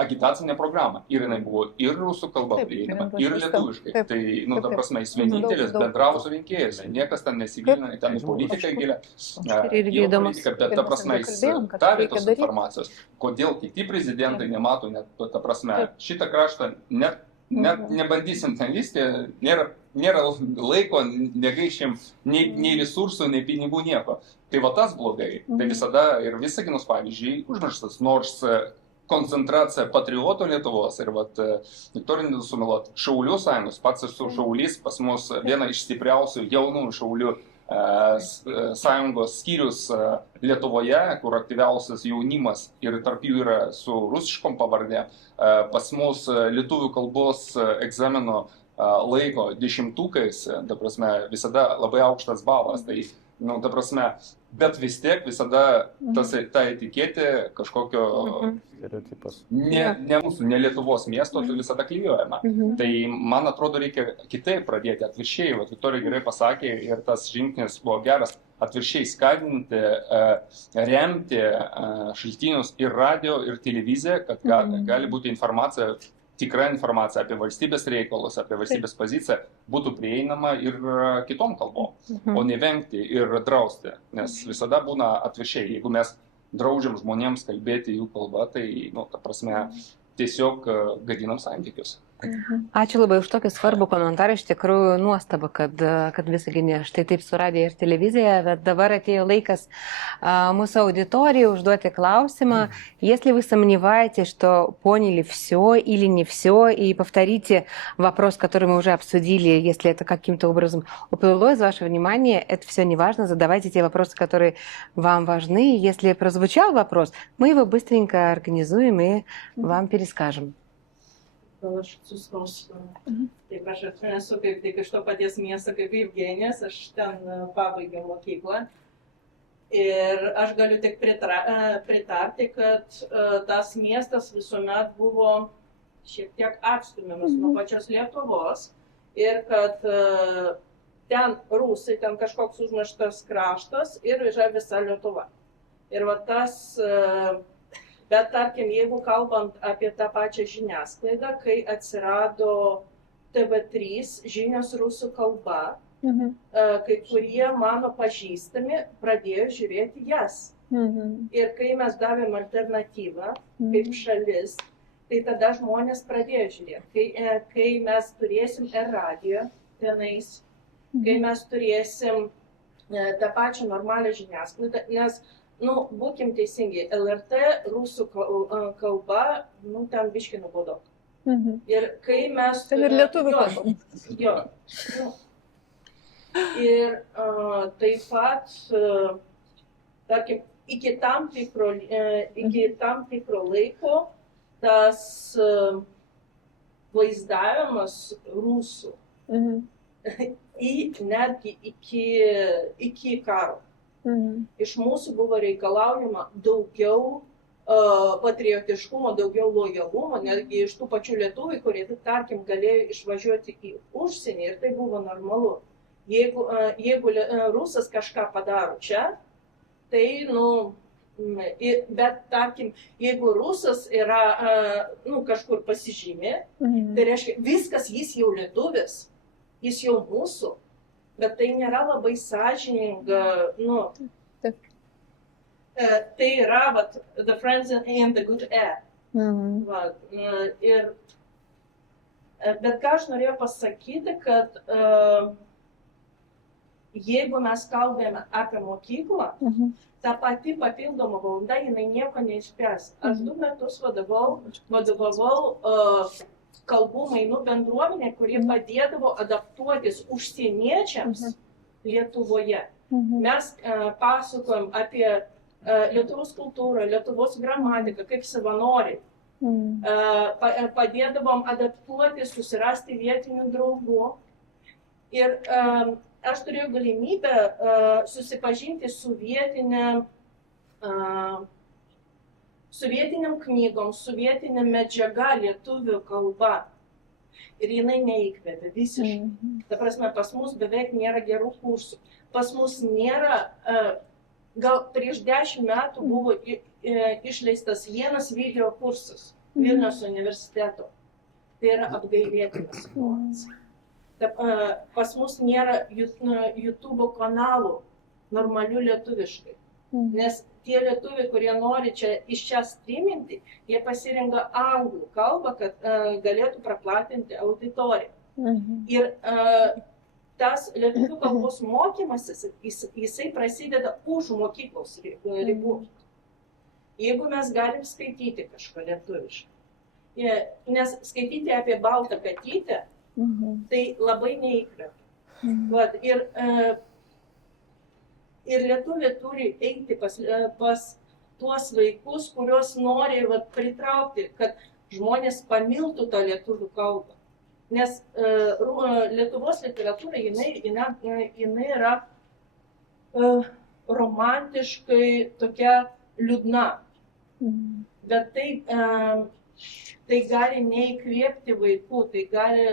agitacinė programa. Ir jinai buvo ir rusų kalba prieinama, ir lietuviškai. Tai, ta prasme, jis vienintelis bendravo su rinkėjais. Niekas ten nesigilina į politiką gilę. Bet, ta prasme, jis davė tos informacijos. Kodėl kiti prezidentai nemato, net, ta prasme, šitą kraštą net nebandysim ten lysti, nėra laiko, negaišim nei resursų, nei pinigų, nieko. Tai va tas blogai. Tai visada ir Visaginos pavyzdžiui užmirštas, nors koncentracija patriotų Lietuvos ir Viktorinė sumeluot Šaulių sąjungos, pats esu šaulys, pas mus viena iš stipriausių jaunų šaulių sąjungos skyrius Lietuvoje, kur aktyviausias jaunimas ir tarp jų yra su rusiškom pavardė. Pas mus lietuvių kalbos egzamino laiko 10-ukais, ta prasme, visada labai aukštas balas. Tai, ta prasme, bet vis tiek visada ta etiketė kažkokio ne mūsų, ne Lietuvos miesto, tai visada klijuojama. Tai man atrodo reikia kitaip pradėti, atvirkščiai, Viktorija gerai pasakė ir tas žingsnis buvo geras, atvirkščiai skatinti, remti šaltinius ir radio, ir televiziją, kad gali būti informacija, tikra informacija apie valstybės reikalus, apie valstybės poziciją būtų prieinama ir kitom kalbom, o ne vengti ir drausti, nes visada būna atvirkščiai, jeigu mes draudžiam žmonėms kalbėti jų kalbą, tai, ta prasme, tiesiog gadinam santykius. Ačiū labai už tokį svarbų komentarą, iš tikrųjų nuostaba, kad Visagine štai taip suradė ir телевизия, bet dabar atėjo laikas mūsų аудитории užduoti klausimą. Если вы сомневаетесь, что поняли все или не все, и повторите вопрос, который мы уже обсудили, если это каким-то образом уплыло из вашего внимания, это все не важно, задавайте те вопросы, которые вам важны. Если прозвучал вопрос, мы его быстренько организуем и вам перескажем. Gal aš sustos. Taip, aš esu kaip tik iš to paties miesto kaip Evgenijas, aš ten pabaigiau mokyklą. Ir aš galiu tik pritarti, kad tas miestas visuomet buvo šiek tiek atstumiamas nuo pačios Lietuvos ir kad ten rusai, ten kažkoks užmirštas kraštas ir yra visa Lietuva. Ir va tas... Bet tarkim, jeigu kalbant apie tą pačią žiniasklaidą, kai atsirado TV3 žinios rusų kalba, kai kurie mano pažįstami pradėjo žiūrėti jas. Ir kai mes davėm alternatyvą kaip šalis, tai tada žmonės pradėjo žiūrėti. Kai mes turėsim radiją tenais, kai mes turėsim tą pačią normalią žiniasklaidą, nes būkim teisingi, LRT rusų kalba, ten biški nubodo. Ir kai mes... Ten ir lietuvių kalba. Jo. Ir taip pat, tarkim, iki tam tikro laiko tas vaizdavimas rusų netgi iki karo. Iš mūsų buvo reikalaujama daugiau patriotiškumo, daugiau lojalumo, netgi iš tų pačių lietuvių, kurie, tarkim, galėjo išvažiuoti į užsienį ir tai buvo normalu. Jeigu rusas kažką padaro čia, tai, bet, tarkim, jeigu rusas yra, kažkur pasižymė, tai reiškia, viskas jis jau lietuvis, jis jau mūsų, bet tai nėra labai sąžininga, tai yra, the friends and the good air. Bet ką aš norėjau pasakyti, kad jeigu mes kalbėjome apie mokyklą, ta pati papildoma valanda, jinai nieko neišspręs. Aš 2 metus vadovavau kalbų mainų bendruomenė, kurie padėdavo adaptuotis užsieniečiams Lietuvoje. Mes pasakojom apie Lietuvos kultūrą, Lietuvos gramatiką, kaip savanoriai. Padėdavom adaptuotis, susirasti vietinių draugų. Ir aš turėjau galimybę susipažinti su vietiniam knygom, su vietinė medžiaga lietuvių kalba. Ir jinai neįkvėpė visiškai. Ta prasme, pas mus beveik nėra gerų kursų. Pas mus nėra, gal prieš 10 metų buvo išleistas vienas video kursas Vilniaus universiteto. Tai yra apgailėtina situacija. Pas mus nėra YouTube kanalų normalių lietuviškai. Nes tie lietuviai, kurie nori iš čia streaminti, jie pasirenka anglų kalbą, kad galėtų praplatinti auditoriją. Ir tas lietuvių kalbos mokymasis, jisai prasideda už mokyklos ribų. Jeigu mes galim skaityti kažką lietuviškai, nes skaityti apie baltą katytę, tai labai neįkvepia. Ir lietuviai turi eiti pas tuos vaikus, kuriuos nori pritraukti, kad žmonės pamiltų tą lietuvių kalbą. Nes Lietuvos literatūra, jinai yra romantiškai tokia liūdna. Bet tai gali neįkvėpti vaikų, tai gali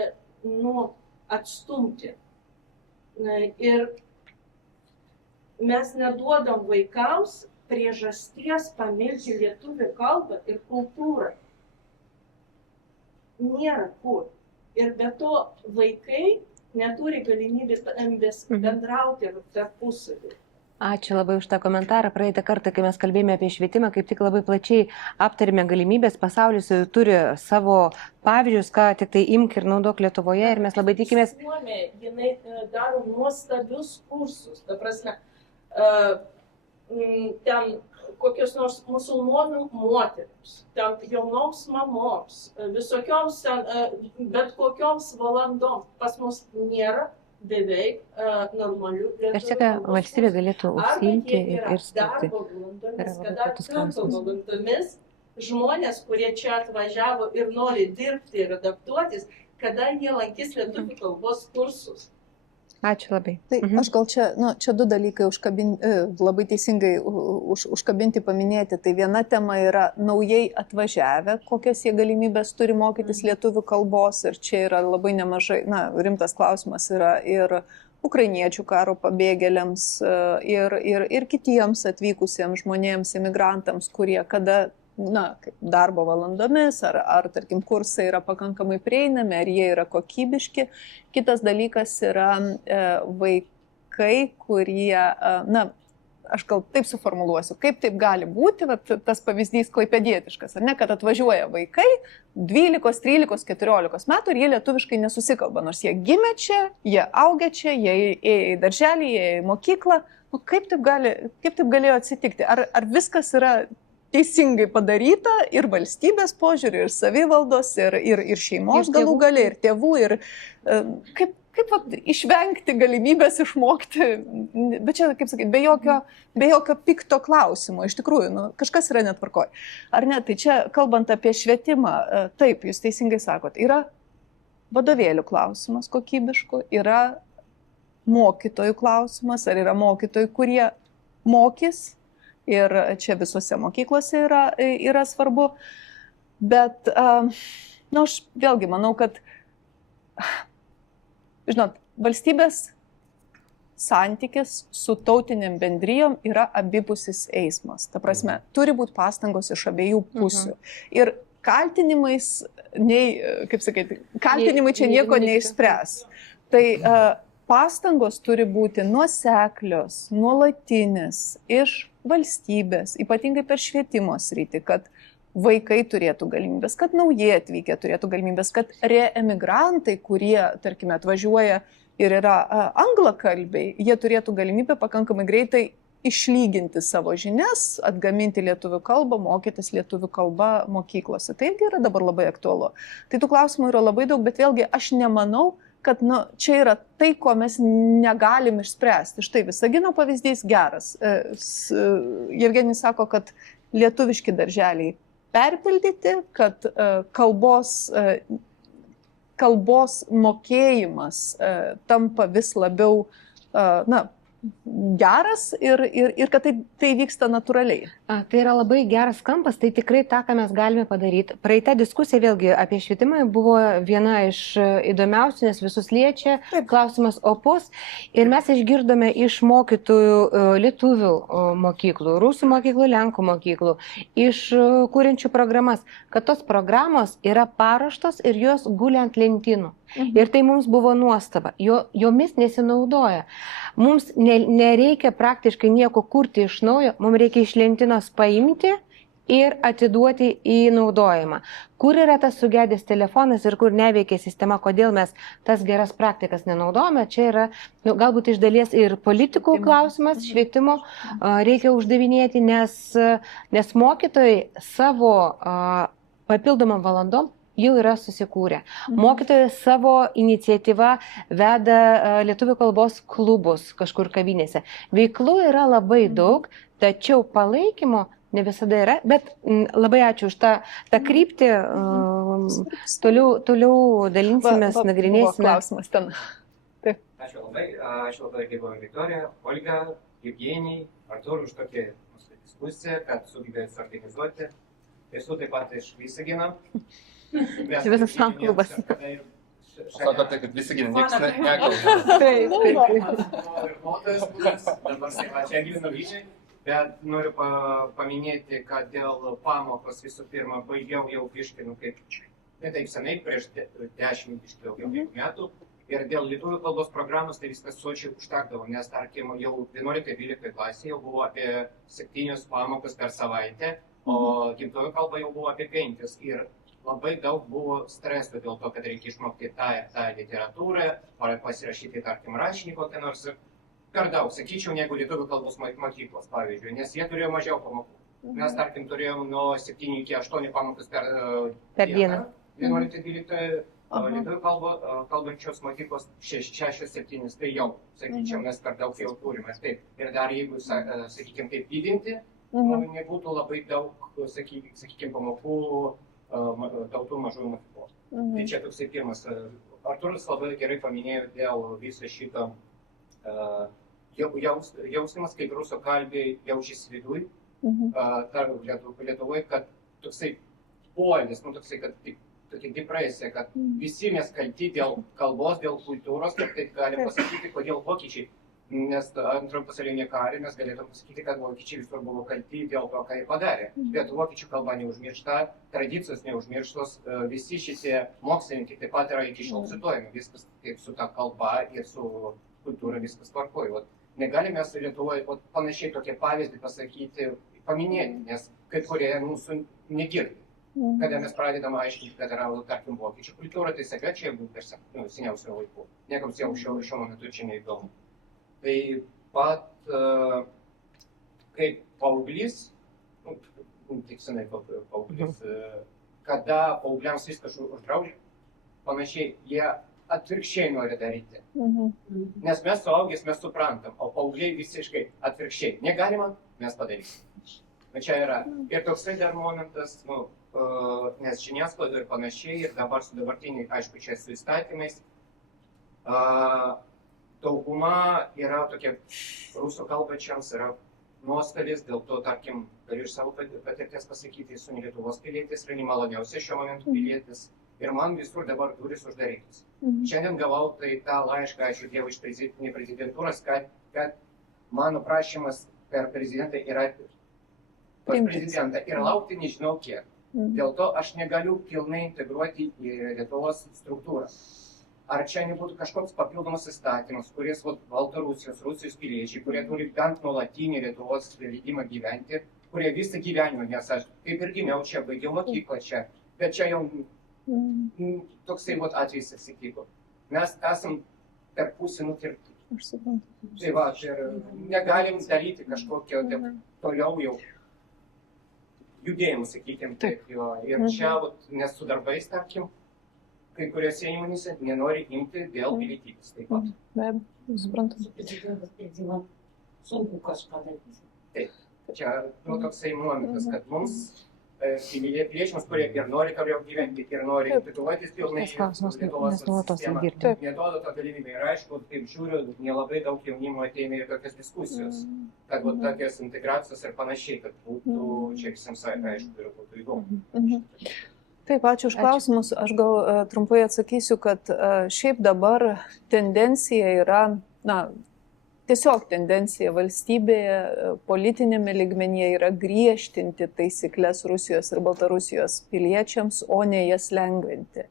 atstumti. Ir mes neduodam vaikams priežasties pamilti lietuvių kalbą ir kultūrą. Nėra kur. Ir be to vaikai neturi galimybės bendrauti tarpusavį. Ačiū labai už tą komentarą. Praeitą kartą, kai mes kalbėjome apie švietimą, kaip tik labai plačiai aptarėme galimybės. Pasaulis turi savo pavyzdžius, ką tik tai imk ir naudok Lietuvoje ir mes labai tikimės. Suomija, jinai daro nuostabius kursus. Ta prasme, ten kokios nors musulmonų moterims, ten jaunoms mamoms, visokioms ten, bet kokioms valandoms. Pas mus nėra beveik normalių lietuvių. Aš tiek, valstybė galėtų užsiimti ir skirti. Darbo valandomis žmonės, kurie čia atvažiavo ir nori dirbti ir adaptuotis, kada jie lankys lietuvių kalbos kursus. Ačiū labai. Tai aš gal čia 2 dalykai labai teisingai užkabinti, paminėti. Tai viena tema yra naujai atvažiavę, kokias jie galimybės turi mokytis lietuvių kalbos. Ir čia yra labai nemažai, rimtas klausimas yra ir ukrainiečių karo pabėgėliams, ir kitiems atvykusiems žmonėms, imigrantams, kurie kada kaip darbo valandomis, ar tarkim, kursai yra pakankamai prieinami, ar jie yra kokybiški. Kitas dalykas yra vaikai, kurie, aš gal taip suformuluosiu, kaip taip gali būti, tas pavyzdys klaipėdietiškas, ar ne, kad atvažiuoja vaikai 12, 13, 14 metų ir jie lietuviškai nesusikalba, nors jie gimė čia, jie augia čia, jie ėjo į darželį, jie ėjo į mokyklą. Kaip taip galėjo atsitikti? Ar viskas yra teisingai padaryta ir valstybės požiūrį, ir savivaldos, ir šeimos galų gale, ir tėvų, ir kaip išvengti galimybės išmokti, bet čia, kaip sakyti, be jokio pikto klausimo, iš tikrųjų, kažkas yra netvarkoj. Ar ne, tai čia, kalbant apie švietimą, taip, jūs teisingai sakot, yra vadovėlių klausimas kokybiškų, yra mokytojų klausimas, ar yra mokytojų, kurie mokys, ir čia visose mokyklose yra svarbu, bet aš vėlgi manau, kad, žinot, valstybės santykis su tautiniam bendrijom yra abipusis eismas. Ta prasme, turi būti pastangos iš abiejų pusių. Ir kaltinimais, kaltinimai čia nieko neišspręs. Tai pastangos turi būti nuoseklios, nuolatinės iš valstybės, ypatingai per švietimo sritį, kad vaikai turėtų galimybės, kad naujai atvykę turėtų galimybės, kad reemigrantai, kurie, tarkime, atvažiuoja ir yra anglakalbiai, jie turėtų galimybę pakankamai greitai išlyginti savo žinias, atgaminti lietuvių kalbą, mokytis lietuvių kalbą mokyklose. Tai irgi yra dabar labai aktualu. Tai tų klausimų yra labai daug, bet vėlgi aš nemanau, kad čia yra tai, ko mes negalim išspręsti. Štai Visagino pavyzdys geras. Jevgenijus sako, kad lietuviški darželiai perpildyti, kad kalbos mokėjimas tampa vis labiau geras ir kad tai vyksta natūraliai. Tai yra labai geras kampas, tai tikrai tą, ką mes galime padaryti. Praeita diskusija vėlgi apie švietimą buvo viena iš įdomiausių, nes visus liečia, klausimas opus. Ir mes išgirdome iš mokytojų lietuvių mokyklų, rusų mokyklų, lenkų mokyklų, iš kūrenčių programas, kad tos programos yra paruoštos ir jos guli ant lentynų. Ir tai mums buvo nuostaba. Jomis nesinaudoja. Mums nereikia praktiškai nieko kurti iš naujo, mums reikia iš lentynos paimti ir atiduoti į naudojimą. Kur yra tas sugedęs telefonas ir kur neveikia sistema, kodėl mes tas geras praktikas nenaudojame, čia yra galbūt iš dalies ir politikų klausimas, švietimo reikia uždavinėti, nes mokytojai savo papildomam valandom jau yra susikūrę. Mokytojai savo iniciatyvą veda lietuvių kalbos klubus kažkur kavinėse. Veiklų yra labai daug, tačiau palaikymo ne visada yra, bet labai ačiū už tą kryptį. Toliau dalinsimės, nagrinėsime. Klausimas ten. Ačiū labai, kaip buvo Viktorija, Olga, Evgenijai, Artūrui už tokią diskusiją, kad sugebėjot suorganizuoti. Esu taip pat iš Visagino. Čia visas fan klubas. Sakote, kad Visagine niekas nekalba. Ir motojas būdas, dabar čia gyvenu Vilniuje, bet noriu paminėti, kad dėl pamokos visų pirma baigiau jau biškį, kaip ne taip senai, prieš 10 daugiau metų. Ir dėl lietuvių kalbos programos tai viskas sočiai užtekdavo, nes tarkim jau 11-12 klasėje jau buvo apie 7 pamokas per savaitę, o gimtoji kalba jau buvo apie 5. Ir labai daug buvo streso dėl to, kad reikia išmokti tą ir tą literatūrą, ar pasirašyti, tarkim, rašinį kokią nors. Per daug, sakyčiau, negu lietuvių kalbos mokyklos, pavyzdžiui, nes jie turėjo mažiau pamokų. Mes, tarkim, turėjom nuo 7 iki 8 pamokas per dieną. 11-12 lietuvių kalbančios mokyklos 6-7, tai jau, sakyčiau, mes per daug jau turime. Ir dar jeigu, sakykime, taip didinti, nebūtų labai daug, sakykime, pamokų tautų mažųjų mokyklos. Tai čia toksai pirmas. Artūras labai gerai paminėjo dėl viso šito jausmas, kaip rusų kalbiai jaučiasi viduj, Lietuvoje, kad toksai poelgis, toksai, kad tokia depresija, kad visi mes kalti dėl kalbos, dėl kultūros, kad taip galim pasakyti, kodėl vokiečiai. Nes antrojo pasaulinio karo mes galėtume pasakyti, kad vokiečiai visur buvo kalti dėl to, ką jie padarė. Bet vokiečių kalba neužmiršta, tradicijos neužmirštos, visi šitie mokslininkai taip pat yra iki šiol cituojami. Viskas kaip su ta kalba ir su kultūra viskas tvarkoja. Negalime mes Lietuvoje panašiai tokie pavyzdį pasakyti, paminėti, nes kai kurie mūsų negirdi. Kada mes pradedam aiškinti, kad yra, tarkim, vokiečių kultūra, tai sakė, čia buvo per seniausio laikų. Niekams jau šiuo momentu čia neįdomu. Taip pat, kaip paauglys, tik senai paauglys, kada paaugliams viskas uždraudžia, panašiai, jie atvirkščiai nori daryti. Nes mes suaugęs, mes suprantam, o paaugliai visiškai atvirkščiai. Negalima, mes padarysim. Čia yra. Ir toksai dar momentas, nes žiniasklaida ir panašiai, ir dabar su dabartiniai, aišku, čia su įstatymais, dauguma yra tokie rusų kalbančiams, yra nuostolis, dėl to, tarkim, galiu iš savo patirties pasakyti, esu ne Lietuvos pilietis, yra nemaloniausias šiuo momentu pilietis ir man visur dabar durys uždarytos. Šiandien gavau tai tą laišką, ačiū Dievui, iš prezidentūros, kad mano prašymas per prezidentą yra pas prezidentą ir laukti nežinau kiek. Dėl to aš negaliu pilnai integruoti į Lietuvos struktūrą. Ar čia nebūtų kažkoks papildomas įstatymas, kuris Baltarusijos, Rusijos piliečiai, kurie turi bent nuolatinį Lietuvos leidimą gyventi, kurie visą gyvenimą, nes aš kaip ir gimiau čia, baigiau mokyklą čia, bet čia jau toksai atvejis atsitiko. Mes esam per pusę nukirpti. Tai va, ir negalim daryti kažkokio toliau jau judėjimų, sakykime, taip jo. Ir čia, nes su darbais, tarkim, kai kuriuose įmonėse nenori imti dėl pilietybės. Taip pat. Suprantu. Sunku kažką daryti. Taip. Čia toksai momentas, kad mums piliečiams, kurie ir nori toliau gyventi, ir nori integruotis pilnai į Lietuvos sistemą, neduoda tą galimybę. Ir aišku, kaip žiūriu, nelabai daug jaunimo ateina į tokias diskusijos, kad tokios integracijos ir panašiai, kad būtų čia visiems aišku ir būtų įdomu. Taip, ačiū už klausimus. Aš gal trumpai atsakysiu, kad šiaip dabar tendencija yra, tiesiog tendencija valstybėje, politinėme lygmenyje yra griežtinti taisyklės Rusijos ir Baltarusijos piliečiams, o ne jas lengvinti.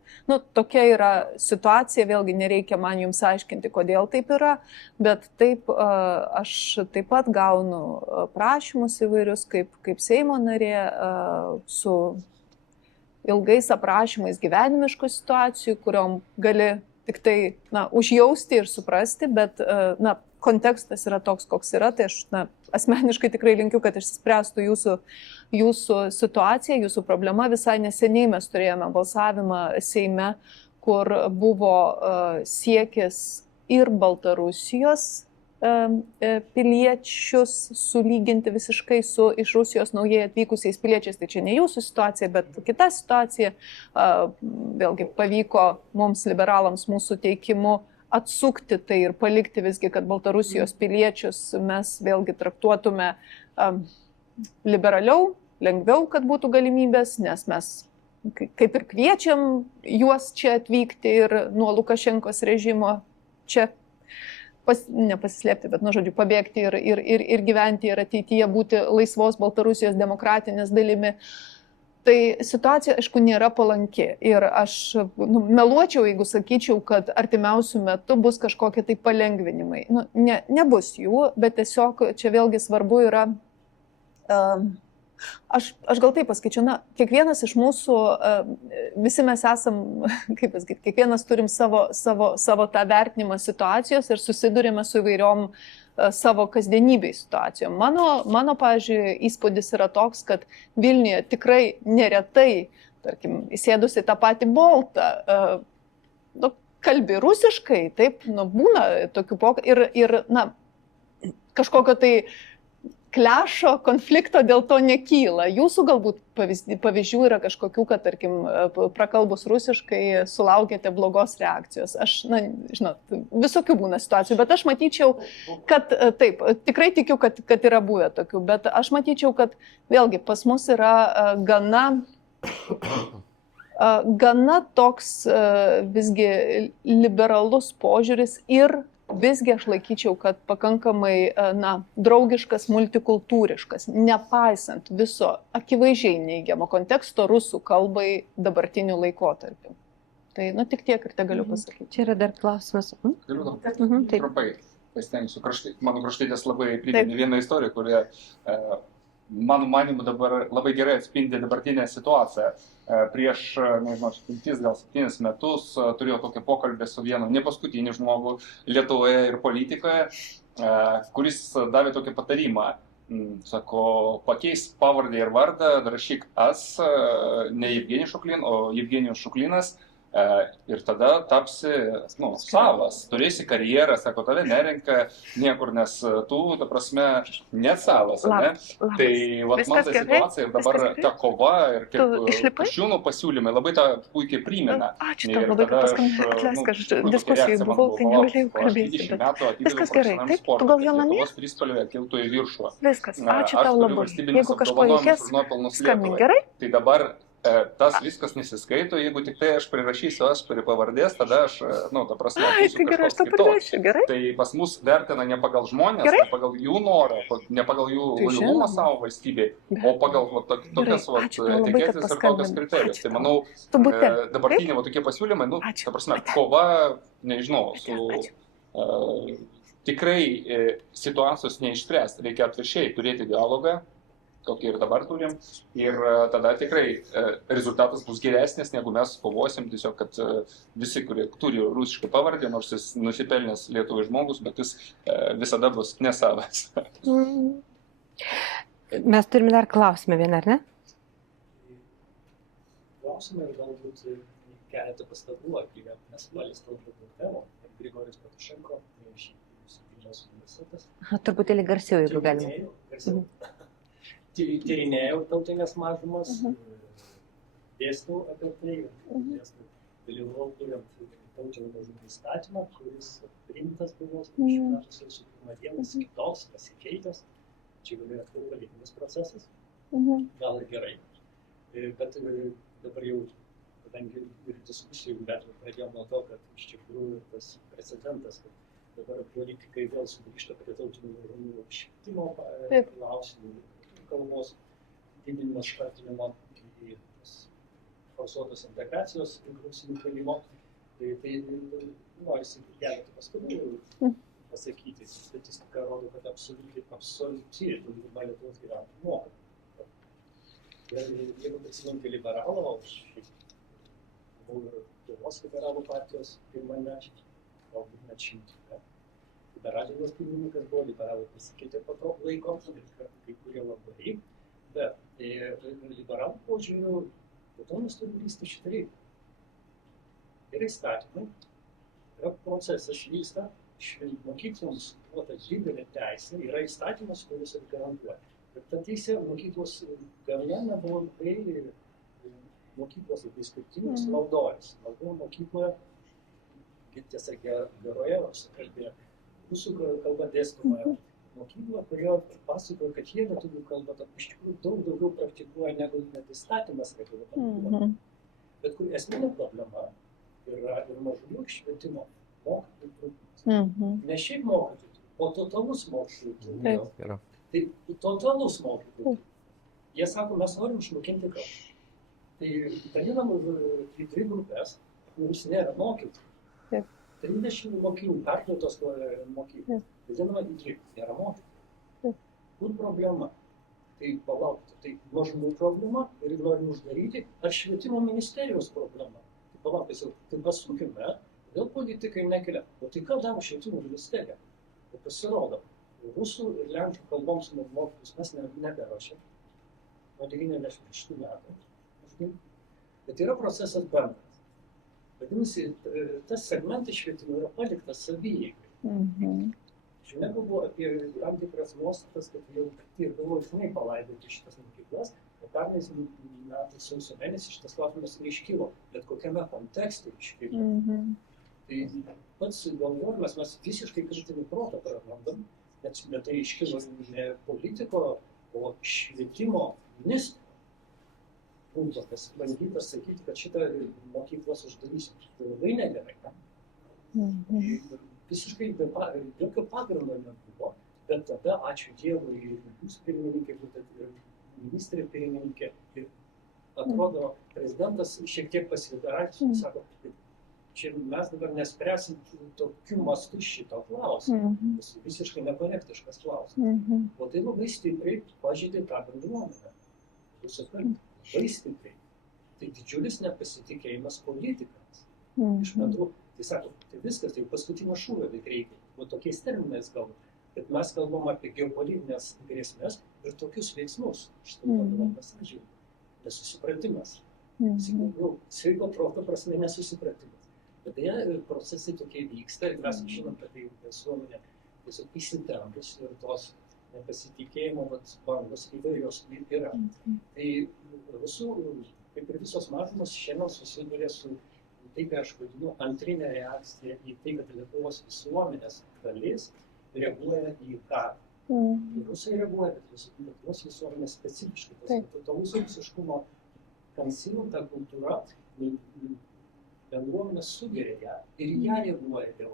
Tokia yra situacija, vėlgi nereikia man jums aiškinti, kodėl taip yra, bet taip aš taip pat gaunu prašymus įvairius kaip Seimo narė su ilgais aprašymais gyvenimiškų situacijų, kuriom gali tik tai užjausti ir suprasti, bet kontekstas yra toks, koks yra, tai aš asmeniškai tikrai linkiu, kad išspręstų jūsų situacija, jūsų problema. Visai neseniai mes turėjome balsavimą Seime, kur buvo siekis ir Baltarusijos piliečius sulyginti visiškai su iš Rusijos naujai atvykusiais piliečiais. Tai čia ne jūsų situacija, bet kita situacija. Vėlgi pavyko mums liberalams mūsų teikimu atsukti tai ir palikti visgi, kad Baltarusijos piliečius mes vėlgi traktuotume liberaliau, lengviau, kad būtų galimybės, nes mes kaip ir kviečiam juos čia atvykti ir nuo Lukašenkos režimo čia nepasislėpti, bet, pabėgti ir gyventi ir ateityje būti laisvos Baltarusijos demokratinės dalimi. Tai situacija, aišku, nėra palanki. Ir aš meluočiau, jeigu sakyčiau, kad artimiausių metų bus kažkokie tai palengvinimai. Nebus jų, bet tiesiog čia vėlgi svarbu yra... Aš gal taip pasakyčiau, kiekvienas iš mūsų, visi mes esam, kiekvienas turim savo tą vertinimą situacijos ir susidurime su įvairiom savo kasdienybei situacijom. Mano, pavyzdžiui, įspūdis yra toks, kad Vilniuje tikrai neretai, tarkim, įsėdusi tą patį Boltą, kalbi rusiškai, taip, būna tokių pokalbių ir kažkokio tai klešo, konflikto dėl to nekyla. Jūsų galbūt pavyzdžių yra kažkokių, kad, tarkim, prakalbus rusiškai sulaukėte blogos reakcijos. Aš, visokių būna situacijų, bet aš matyčiau, kad, taip, tikrai tikiu, kad yra buvę tokių, bet aš matyčiau, kad vėlgi pas mus yra gana toks visgi liberalus požiūris ir visgi aš laikyčiau, kad pakankamai draugiškas, multikultūriškas, nepaisant viso akivaizdžiai neigiamo konteksto rusų kalbai dabartiniu laikotarpiu. Tai tik tiek ir te galiu pasakyti. Čia yra dar klausimas. Galiu trumpai pasitengsiu. Mano kraštytės labai priminė vieną istoriją, kurie mano manimu dabar labai gerai atspindi dabartinę situaciją. Prieš, nežinau, 5-7 metus turėjau tokį pokalbį su vienu nepaskutinį žmogu Lietuvoje ir politikoje, kuris davė tokį patarimą. Sako, pakeis pavardę ir vardą, rašyk as, ne Evgenijus Šuklin, o Evgenijus Šuklinas, Ir tada tapsi, savas, turėsi karjerą, sako, tave nerenka niekur, nes tu, ta prasme, nesavas, ne? Tai man ta situacija ir dabar ta kova ir kaip Kriščiūnų pasiūlymai labai tą puikiai primena. Ačiū tau labai, kad paskambinai, atleisk, aš diskusijai buvau, tai negalėjau kalbėti, bet viskas gerai, taip, tu gal jau namie? Kiltų į viršų. Viskas, ačiū tau labai, jeigu kažko reikės, skambink, gerai? Tai dabar tas viskas nesiskaito, jeigu tik tai aš prirašysiu aš prie pavardės, tada aš, ta prasme, tai gerai, aš tau pridėsiu, gerai? Tai pas mus vertina ne pagal žmonės, gerai? Ne pagal jų norą, ne pagal jų lojalumą savo valstybei, o pagal tokias etiketės ir tokias kriterijus. Tai manau, dabartiniai tokie pasiūlymai, ta prasme, kova, nežinau, su tikrai situacijos neišspręs, reikia atvirkščiai turėti dialogą, kokį ir dabar turim, ir tada tikrai rezultatas bus geresnis, negu mes kovosim, tiesiog, kad visi, kurie turi rusišką pavardę, nors jis nusipelnęs Lietuvai žmogus, bet jis visada bus nesavas. Mes turime dar klausimą vieną, ar ne? Klausimai galbūt keletą pastabų apie nesuvalius tautų temų. Grigorijus Patušenko, iš Vilniaus universitetas. Truputėlį garsiau, jeigu galima. Tyrinėjau tautinės mažumas, dėstau apie tai, dalyvau kuriant tautinių mažumų įstatymą, kuris priimtas buvo 20 metų sausio 1 dienos, kitoks, pasikeitęs. Čia galėjo būti politinis procesas, gal ir gerai. Bet dabar jau, kadangi ir diskusijų metu pradėjom nuo to, kad iš tikrųjų tas precedentas, kad dabar politikai vėl sugrįžta prie tautinių mažumų švietimo klausimų, kalbos didinimas švartinimo į forsuotos integracijos klausimų kėlimo. Tai norisi keletą pastabų pasakyti. Statistika rodo, kad absoliučiai dauguma Lietuvos gyventojų moka. Ir jeigu prisiminti liberalą, aš buvau ir Lietuvos liberalų partijos pirmamečiai, galbūt net šimtą. Liberalinis pirmininkas buvo, liberalai pasikeitė po to laiko, kai kurie labai, bet liberalų požiūriu, po to mes turime lysti šitą reikalą. Yra įstatymai, yra procesas vyksta, mokykloms duota didelė teisė, yra įstatymas, kuris garantuoja. Bet ta teisė mokyklos gana nebuvo labai, mokyklos labai skirtingos naudojas. Naudoja mokykloje, tiesa geroje, kalbėjo, rusų kalba dėstoma mokykla, kurio pasakojo, kad jie lietuvių kalbą iš tikrųjų daug daugiau praktikuoja negu net įstatymas reglamentuoja. Bet kur esminė problema yra ir mažumų švietimo mokytojų trūkumas. Ne šiaip mokytojų, o totalus mokytojų trūkumas. Tai totalus mokytojų. Jie sako, mes norim išmokinti kalbą. Tai dalinam į 3 grupės, kuris nėra mokytojų. 30 mokinių perkrautos mokyklų. Žinoma, į 3 nėra mokytojų. Kur problema? Tai palaukti, tai mažumų problema ir norim uždaryti, ar švietimo ministerijos problema? Tai palaukti, tai pasukime, kodėl politikai nekelia. O tai ką daro švietimo ministerija? O pasirodo, rusų ir lenkų kalboms mokymus mes neberuošėm nuo 96 metų. Bet yra procesas bendras. Vadinasi, tas segmentas švietimo yra paliktas savieigai. Žinia buvo apie tam tikras nuostatas, kad jau ir buvo žinai palaidoti šitas mokyklas, o pernais metais sausio mėnesį šitas klausimas neiškilo, bet kokiame kontekste iškilo. Tai pats galvojimas mes visiškai kritinį protą prarandam, bet tai iškilo ne politiko, o švietimo ministro. Punktas bandytas sakyti, kad šitą mokyklos uždarysim. Tai labai negerai. Visiškai jokio pagrindo nebuvo, bet tada, ačiū Dievui, ir jūs pirmininkė, ir ministrė pirmininkė, ir atrodo, prezidentas šiek tiek pasidarė, sako, čia mes dabar nespręsim tokiu mastu šito klausimą. Visiškai nekorektiškas klausimas. O tai labai stipriai pažeidė tą bendruomenę. Jūs suprantate? Labai stipriai. Tai didžiulis nepasitikėjimas politikams. Iš metrų, tai sako, tai viskas, tai paskutinio šūvio tik reikia. O tokiais terminais kalbam. Bet mes kalbam apie geopolitinės grėsmės ir tokius veiksmus. Štai vadinam pasakymą. Nesusipratimas. Sveiko proto prasme nesusipratimas. Bet procesai tokie vyksta ir mes žinom, kad tai visuomenė tiesiog įsitempus ir tos nepasitikėjimo bangos įvairios yra. Tai kaip ir visos mažumos šiandien susiduria su tai, ką aš vadinu antrinė reakcija į tai, kad Lietuvos visuomenės dalis reaguoja į karą. Rusai reaguoja, bet Lietuvos visuomenės specifiškai. Tas totalus rusiškumo kansinta kultūra bendruomenės sugeria ją ir ją reaguoja jau.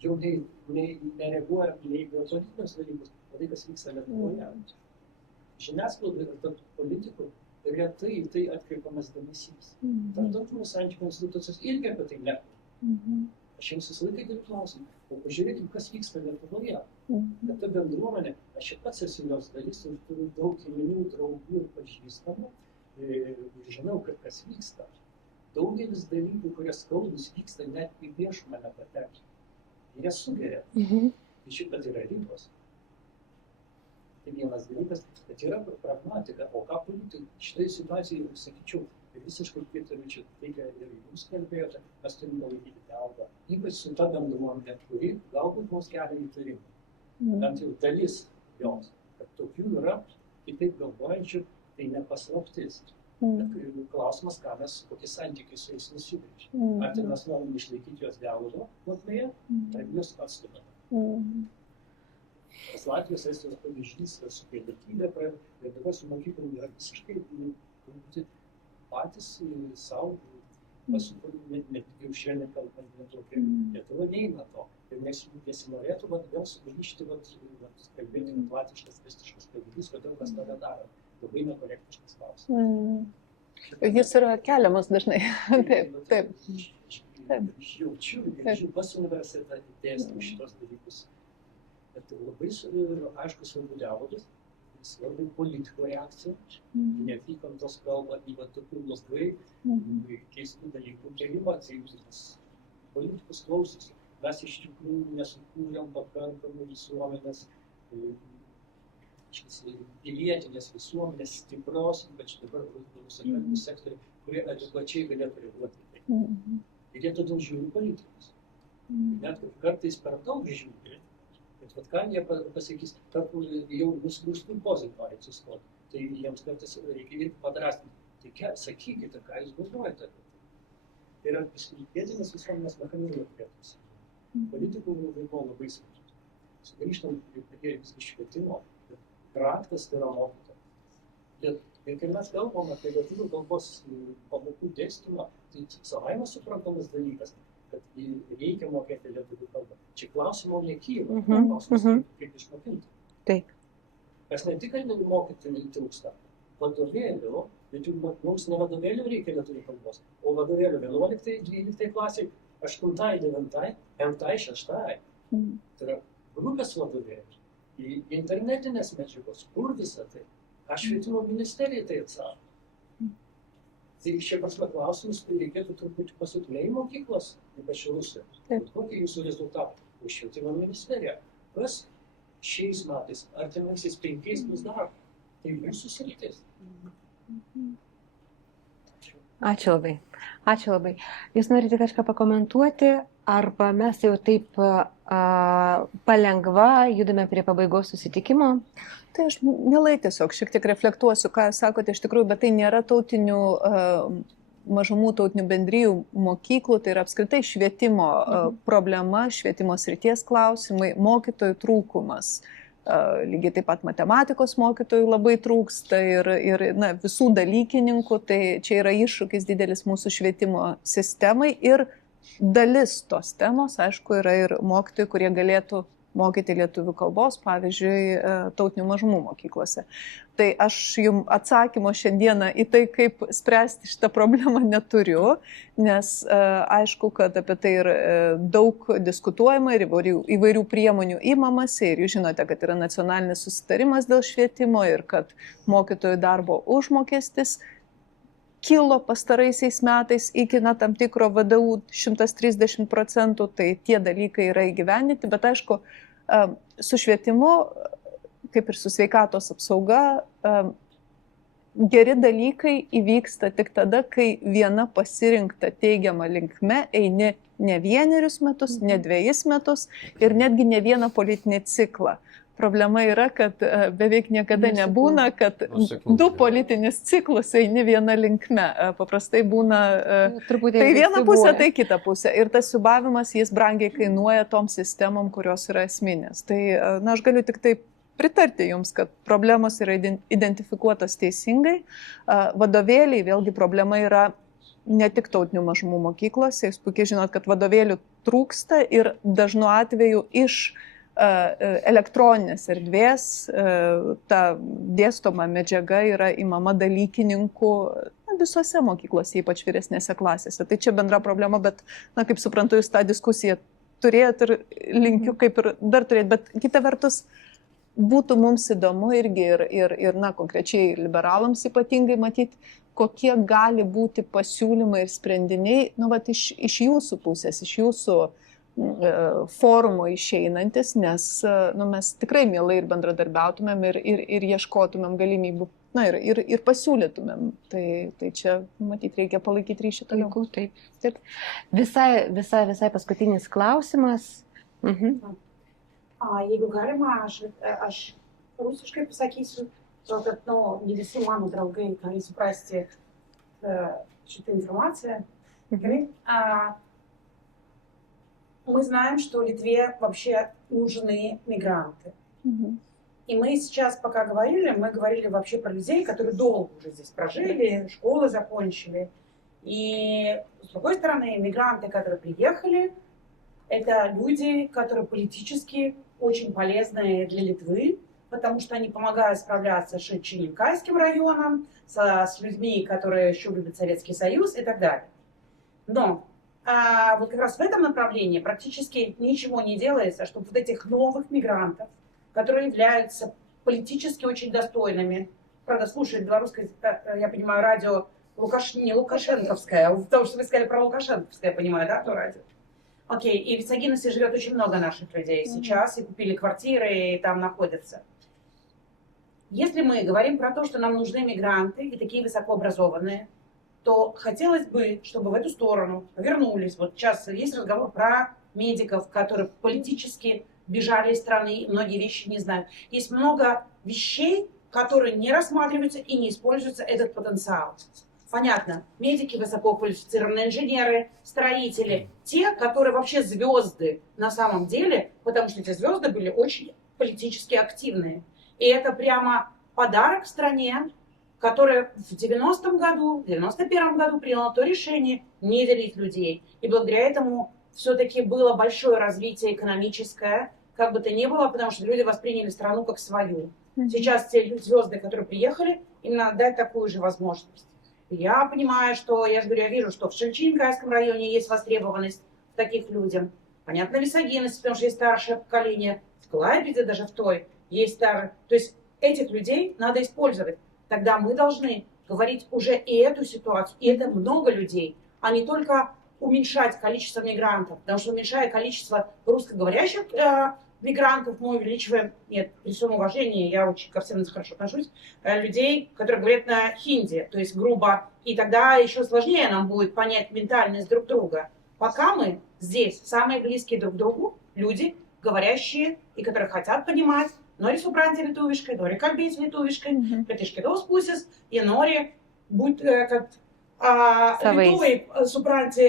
Jau nereaguoja nei geopolitinius dalykus, o tai, kas vyksta Lietuvoje. Žiniasklaidai ir tarp politikų retai tai atkreipiamas dėmesys. Tarptautinių santykių institucijos irgi apie tai nekalba. Aš jiems visą laiką galiu klausimą, o pažiūrėkim, kas vyksta Lietuvoje. Kad ta bendruomenė, aš ir pats esu jos dalis ir turiu daug giminių, draugų ir pažįstamų ir žinau, kas vyksta. Daugelis dalykų, kurie skaudus, vyksta net į viešumą nepatekti. Jie sugeria. Šitą yra ribos. Tai vienas dalykas, bet yra pragmatika. O ką politikai šitai situacijai, sakyčiau, visiškai pritariu čia tai, ką ir jūs kalbėjote, mes turime palaikyti dialogą. Ypač su ta bendruomenė, kuri galbūt mums kelia įtarimą. Bent jau dalis jos, kad tokių yra, kitaip galvojančių, tai ne paslaptis. Bet klausimas, ką mes, kokie santykiai su jais nusibrėžime. Ar tai mes norime išlaikyti jos dialogo plotmėje, ar juos atstumame. Tas Latvijos Estijos pavyzdys, kad su pilietybė ir dabar su mokyklom yra visiškai patys savo pasukūrė, net jau šiandien kalbant, Lietuva neina to. Ir nesinorėtų vėl sugrįžti, kalbėti latviškas, estiškas pavyzdys, kodėl kas to nedaro. Labai nekorektiškas klausimas. Jis yra keliamas dažnai. Taip. Jaučiu, pas universitetą dėstau šitos dalykus. Bet labai aišku svarbu dialogas, svarbu politikų reakcija, neapykantos kalba į tokių labai keistų dalykų kėlimą, tai politikus klausosi. Mes iš tikrųjų nesukūrėm pakankamai visuomenės, pilietinės visuomenės stiprios, ypač dabar rusakalbių sektoriai, kurie adekvačiai galėtų reaguoti. Ir jie todėl žiūri politikus. Net kartais per daug žiūri. Bet ką jie pasakys, jau nuskriustų pozai nori atsistoti. Tai jiems kartais reikia irgi padrastinti. Tai sakykite, ką jūs galvojate apie tai. Tai yra vietinis visuomenės mechanizmai turėtų. Politikų vaidmuo labai svarbus. Sugrįžtam prie švietimo. Raktas tai yra mokytojas. Ir kai mes kalbam apie lietuvių kalbos pamokų dėstymą, tai savaime suprantamas dalykas, kad reikia mokėti lietuvių kalbą. Čia klausimo nekyla, klausimas kaip išmokinti. Taip. Mes ne tik mokytojų trūksta, vadovėlių, bet mums ne vadovėlių reikia lietuvių kalbos, o vadovėlių 11-12 klasiai, 8-9, 5-6. Tai yra grupės vadovėlių. Į internetinės medžiagos, kur visą tai? Aš švietimo ministerijai tai atsako. Tai šia prasme klausimus, tai reikėtų truputį pasiklėjai mokyklos, ypač Rusijos. Kokie jūsų rezultatai? Už švietimo ministeriją. Kas šiais metais, artimaisiais 5 bus daro? Tai mūsų sritis. Ačiū labai. Ačiū labai. Jūs norite kažką pakomentuoti, arba mes jau taip palengva judame prie pabaigos susitikimo? Tai aš mielai tiesiog šiek tiek reflektuosiu, ką sakote iš tikrųjų, bet tai nėra tautinių mažumų tautinių bendrijų mokyklų, tai yra apskritai švietimo problema, švietimo srities klausimai, mokytojų trūkumas. Lygiai taip pat matematikos mokytojų labai trūksta ir visų dalykininkų, tai čia yra iššūkis didelis mūsų švietimo sistemai ir dalis tos temos, aišku, yra ir mokytojai, kurie galėtų mokyti lietuvių kalbos, pavyzdžiui, tautinių mažumų mokyklose. Tai aš jums atsakymo šiandieną į tai, kaip spręsti šitą problemą neturiu, nes aišku, kad apie tai ir daug diskutuojama ir įvairių priemonių įmamasi ir jūs žinote, kad yra nacionalinis susitarimas dėl švietimo ir kad mokytojų darbo užmokestis kilo pastaraisiais metais iki tam tikro VDU 130%, tai tie dalykai yra įgyvendinti, bet aišku, su švietimu, kaip ir su sveikatos apsauga, geri dalykai įvyksta tik tada, kai viena pasirinkta teigiama linkme eini ne 1 metus, ne 2 metus ir netgi ne vieną politinį ciklą. Problema yra, kad beveik niekada nebūna, kad 2 politinius ciklus eini viena linkme. Paprastai būna tai viena pusė, tai kita pusė. Ir tas siubavimas, jis brangiai kainuoja tom sistemom, kurios yra esminės. Tai, na, aš galiu tik taip pritarti jums, kad problemos yra identifikuotos teisingai. Vadovėliai, vėlgi problema yra ne tik tautinių mažumų mokyklose. Jūs puikiai žinot, kad vadovėlių trūksta ir dažnu atveju iš elektroninės erdvės ta dėstoma medžiaga yra imama dalykininkų visose mokyklose, ypač vyresnėse klasėse. Tai čia bendra problema, bet, na, kaip suprantu, jūs tą diskusiją turėjot ir linkiu kaip ir dar turėt, bet kita vertus būtų mums įdomu irgi ir na, konkrečiai liberalams ypatingai matyti, kokie gali būti pasiūlymai ir sprendiniai, nu, vat, iš jūsų pusės, iš jūsų forumo išeinantis, nes nu, mes tikrai mielai ir bendradarbiautumėm ir ieškotumėm galimybių, na ir pasiūlytumėm. Tai čia, matyt, reikia palaikyti ryšį toliau. Taip. Visai paskutinis klausimas. Jeigu galima, aš rusiškai pasakysiu, kad, nu, не visi mano draugai gali suprasti šitą информацию. Мы знаем, что Литве вообще нужны мигранты. И мы сейчас, пока говорили, мы говорили вообще про людей, которые долго уже здесь прожили, школы закончили. И, с другой стороны, мигранты, которые приехали, это люди, которые политически очень полезны для Литвы, потому что они помогают справляться с Чернигайским районом, с людьми, которые еще любят Советский Союз и так далее. Но вот как раз в этом направлении практически ничего не делается, чтобы вот этих новых мигрантов, которые являются политически очень достойными, правда, слушает белорусское, я понимаю, радио не Лукашенковское, потому что вы сказали про Лукашенковское, я понимаю, да, то радио? Окей, и в Висагиносе живет очень много наших людей сейчас, и купили квартиры, и там находятся. Если мы говорим про то, что нам нужны мигранты, и такие высокообразованные, то хотелось бы, чтобы в эту сторону повернулись. Вот сейчас есть разговор про медиков, которые политически бежали из страны, и многие вещи не знают. Есть много вещей, которые не рассматриваются и не используется этот потенциал. Понятно, медики, высококвалифицированные инженеры, строители, те, которые вообще звезды на самом деле, потому что эти звезды были очень политически активные. И это прямо подарок стране, которая в 90-м году, в 91-м году приняла то решение не делить людей. И благодаря этому все-таки было большое развитие экономическое, как бы то ни было, потому что люди восприняли страну как свою. Сейчас те звезды, которые приехали, им надо дать такую же возможность. Я понимаю, что, я же говорю, я вижу, что в Шевченкайском районе есть востребованность таких людям. Понятно, в Висагиносе, потому что есть старшее поколение. В Клайпеде даже в той есть старое. То есть этих людей надо использовать. Тогда мы должны говорить уже и эту ситуацию, и это много людей, а не только уменьшать количество мигрантов. Потому что уменьшая количество русскоговорящих мигрантов, мы увеличиваем, нет, при всем уважении, я очень ко всем хорошо отношусь, людей, которые говорят на хинди, то есть грубо, и тогда еще сложнее нам будет понять ментальность друг друга. Пока мы здесь самые близкие друг к другу люди, говорящие и которые хотят понимать, nori supranti lietuviškai, nori kalbėti lietuviškai, bet iš kitos pusės jie nori būti, kad lietuvai supranti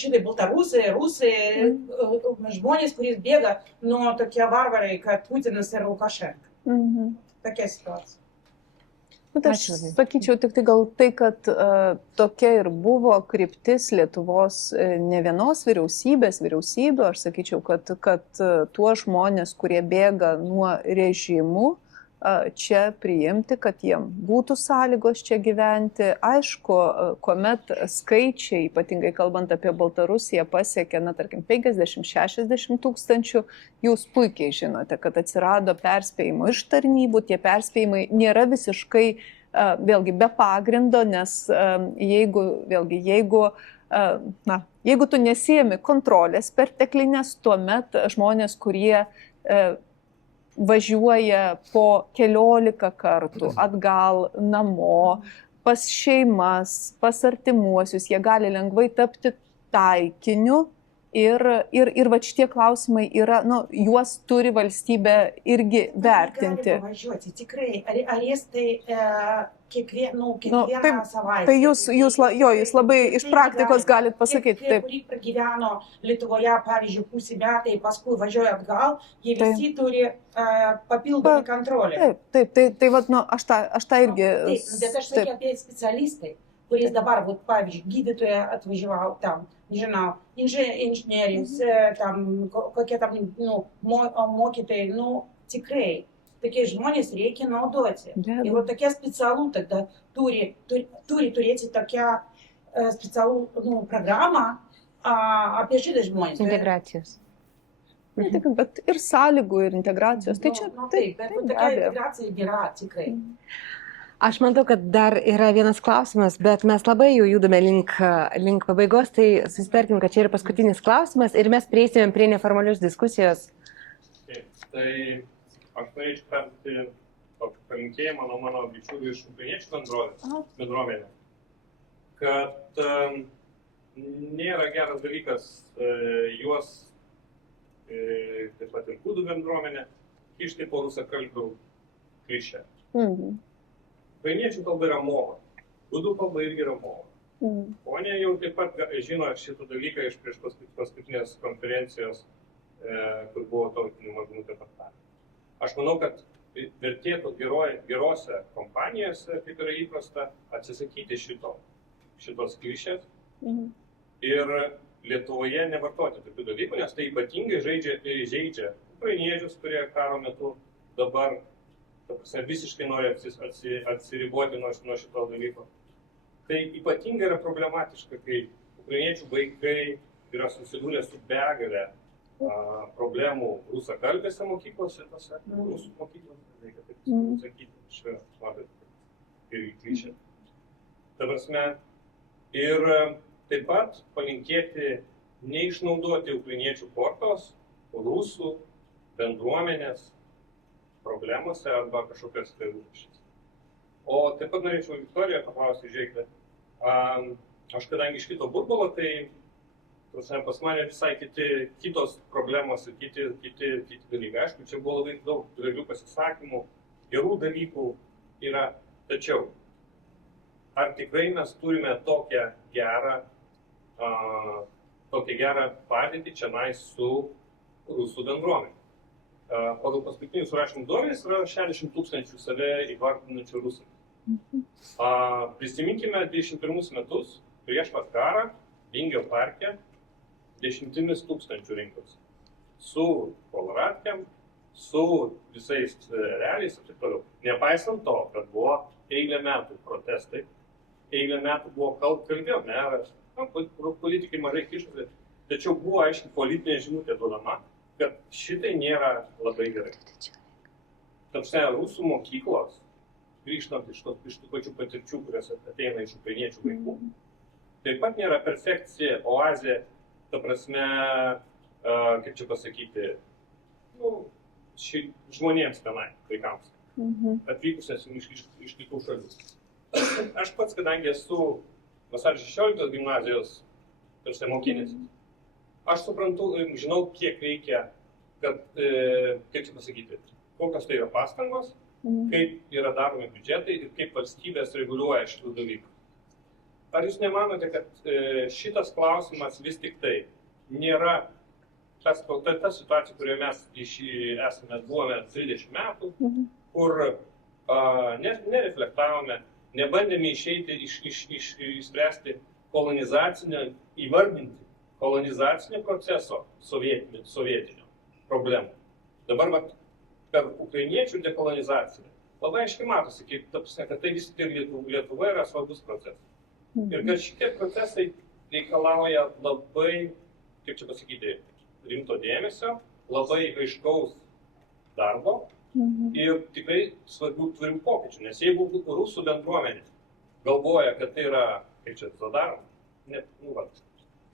šitai baltarusai, rusai, žmonės, kuris bėga nuo tokie varvarai, kad Putinas ir Lukašenka. Tokia situacija. Aš sakyčiau tik tai gal tai, kad tokia ir buvo kryptis Lietuvos ne vienos vyriausybių, aš sakyčiau, kad tuos žmonės, kurie bėga nuo režimų, čia priimti, kad jiem būtų sąlygos čia gyventi. Aišku, kuomet skaičiai, ypatingai kalbant apie Baltarusiją, pasiekia, na, tarkim, 50-60 tūkstančių, jūs puikiai žinote, kad atsirado perspėjimų iš tarnybų, tie perspėjimai nėra visiškai, vėlgi, be pagrindo, nes jeigu tu nesiemi kontrolės perteklinės, tuomet žmonės, kurie važiuoja po 14 kartų atgal namo, pas šeimas, pas artimuosius, jie gali lengvai tapti taikiniu. Ir va šitie klausimai yra, nu, juos turi valstybė irgi vertinti. Važiuoti, tikrai, arestai kiekvieną savaitę. Tai jūs labai iš praktikos galit pasakyti. Tie, kurie pragyveno Lietuvoje, pavyzdžiui, pusę metai, paskui važiuoja atgal, jie visi turi papildomą kontrolę. Taip, tai vat, nu, aš tą irgi... Taip, bet aš sakiau apie specialistai, kuris dabar, pavyzdžiui, gydytoja atvažiavo tam, nežinau, inžinierius, tam, kokie tam, nu, mokytojai, nu, tikrai, tokie žmonės reikia naudoti. Ir va tokie specialų tada turi turėti tokią specialų, nu, programą apie šitą žmonės. Integracijos. Bet ir sąlygų, ir integracijos. Tai čia, taip, bet tokia integracija gera, tikrai. Aš manau, kad dar yra vienas klausimas, bet mes labai jau judame link pabaigos, tai susitarkim, kad čia yra paskutinis klausimas ir mes prieisime prie neformalios diskusijos. Taip, tai aš norėčiau perduoti palinkėjimą nuo mano bičiulių iš ukrainiečių bendruomenės, kad nėra geras dalykas juos, taip pat ir kūdų bendruomenė, kišti po rusakalbių klišę. Ukrainiečių kalba yra mova, gudų kalba irgi yra mova. Ponė jau taip pat žino šitą dalyką iš prieš paskutinės konferencijos, kur buvo tautinių mažumų departamentas. Aš manau, kad vertėtų gerose kompanijose, kaip yra įprasta, atsisakyti šitos klišės ir Lietuvoje nevartoti tokių dalykų, nes tai ypatingai žaidžia ukrainiečius, kurie karo metu dabar visiškai nori atsiriboti nuo šito dalyko. Tai ypatingai yra problematiška, kai ukrainiečių vaikai yra susidūrę su begalė problemų rusakalbėse mokyklose, rusų mokyklose, reikia taip sakyti, ir klišė. Ta prasme, ir taip pat palinkėti neišnaudoti ukrainiečių kortos, rusų bendruomenės problemose arba kažkokios tai rūpesčiais. O taip pat norėčiau Viktoriją paklausti, žiūrėkite, aš kadangi iš kito burbulo, tai pas mane visai kitos problemos ir kiti dalykai. Aišku, čia buvo labai daug gražių pasisakymų, gerų dalykų yra, tačiau ar tikrai mes turime tokią gerą padėtį čionai su rusų bendruomenė? Pagal paskutinius surašymus duomenys yra 60 000 save įvardinančių rusų. Prisiminkime 21 metus, prieš pat karą, Vingio parke 10 000 rinkosi. Su koloratkėm, su visais realiais ir taip toliau. Nepaisant to, kad buvo eilę metų protestai, eilę metų buvo kalbėjo meras, politikai mažai kišosi, tačiau buvo aiškiai politinė žinutė duodama, kad šitai nėra labai gerai. Tarsi rusų mokyklos, grįžtant iš tų pačių patirčių, kurios ateina iš ukrainiečių vaikų, taip pat nėra perfekcija, oazė, ta prasme, kaip čia pasakyti, žmonėms tenai, vaikams, atvykusiems iš kitų šalių. Aš pats, kadangi esu Vasario 16 gimnazijos mokinys, aš suprantu, žinau, kiek reikia, kad, kaip čia pasakyti, kokios tai yra pastangos, kaip yra daromi biudžetai ir kaip valstybės reguliuoja šitų dalykų. Ar jūs nemanote, kad šitas klausimas vis tik tai nėra ta situacija, kurioje mes buvome 30 metų, kur nereflektavome, nebandėme išeiti išspręsti įvardinti kolonizacinio proceso sovietinio problemų. Dabar per ukrainiečių dekolonizaciją labai aiškiai matosi, kad tai vis tik Lietuva yra svarbus procesas. Ir kad šitie procesai reikalauja labai, kaip čia pasakyti, rimto dėmesio, labai aiškaus darbo ir tikrai svarbių tvirtų pokyčių. Nes jeigu rusų bendruomenė galvoja, kad tai yra, kaip čia, zadaroma,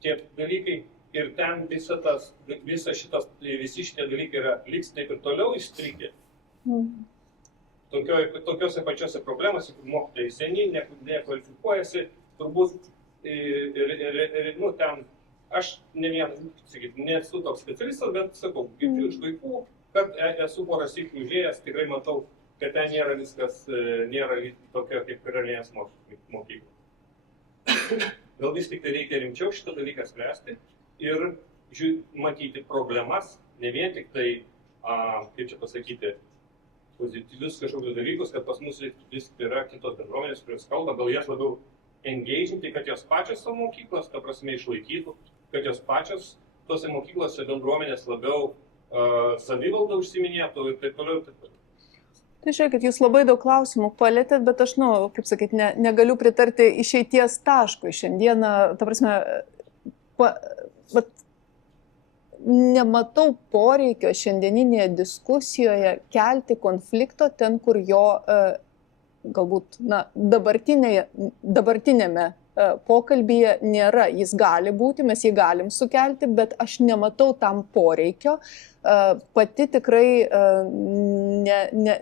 tie dalykai ir ten visi šitie dalykai liks taip ir toliau įstrigę. Tokiuose pačiuose problemose, kur mokytojai seni, nekvalifikuojasi, turbūt ten, aš nesu toks specialistas, bet sakau, girdžiu iš vaikų, kad esu porą sykių užėjęs, tikrai matau, kad ten nėra viskas, nėra tokio kaip karalienės mokyklos. Gal vis tik tai reikia rimčiau šitą dalyką spręsti ir matyti problemas, ne vien tik tai, kaip čia pasakyti, pozityvius kažkokius dalykus, kad pas mus vis yra kitos bendruomenės, kurios kalba, gal jas labiau engaginti, kad jos pačios savo mokyklos, ta prasme, išlaikytų, kad jos pačios tose mokyklose bendruomenės labiau savivaldą užsiminėtų ir taip toliau. Tai žiūrėkit, jūs labai daug klausimų palėtėt, bet aš, kaip sakyti, negaliu pritarti išeities taškui. Šiandieną, ta prasme, nematau poreikio šiandieninėje diskusijoje kelti konflikto ten, kur jo galbūt dabartinėme pokalbyje nėra. Jis gali būti, mes jį galim sukelti, bet aš nematau tam poreikio. Pati tikrai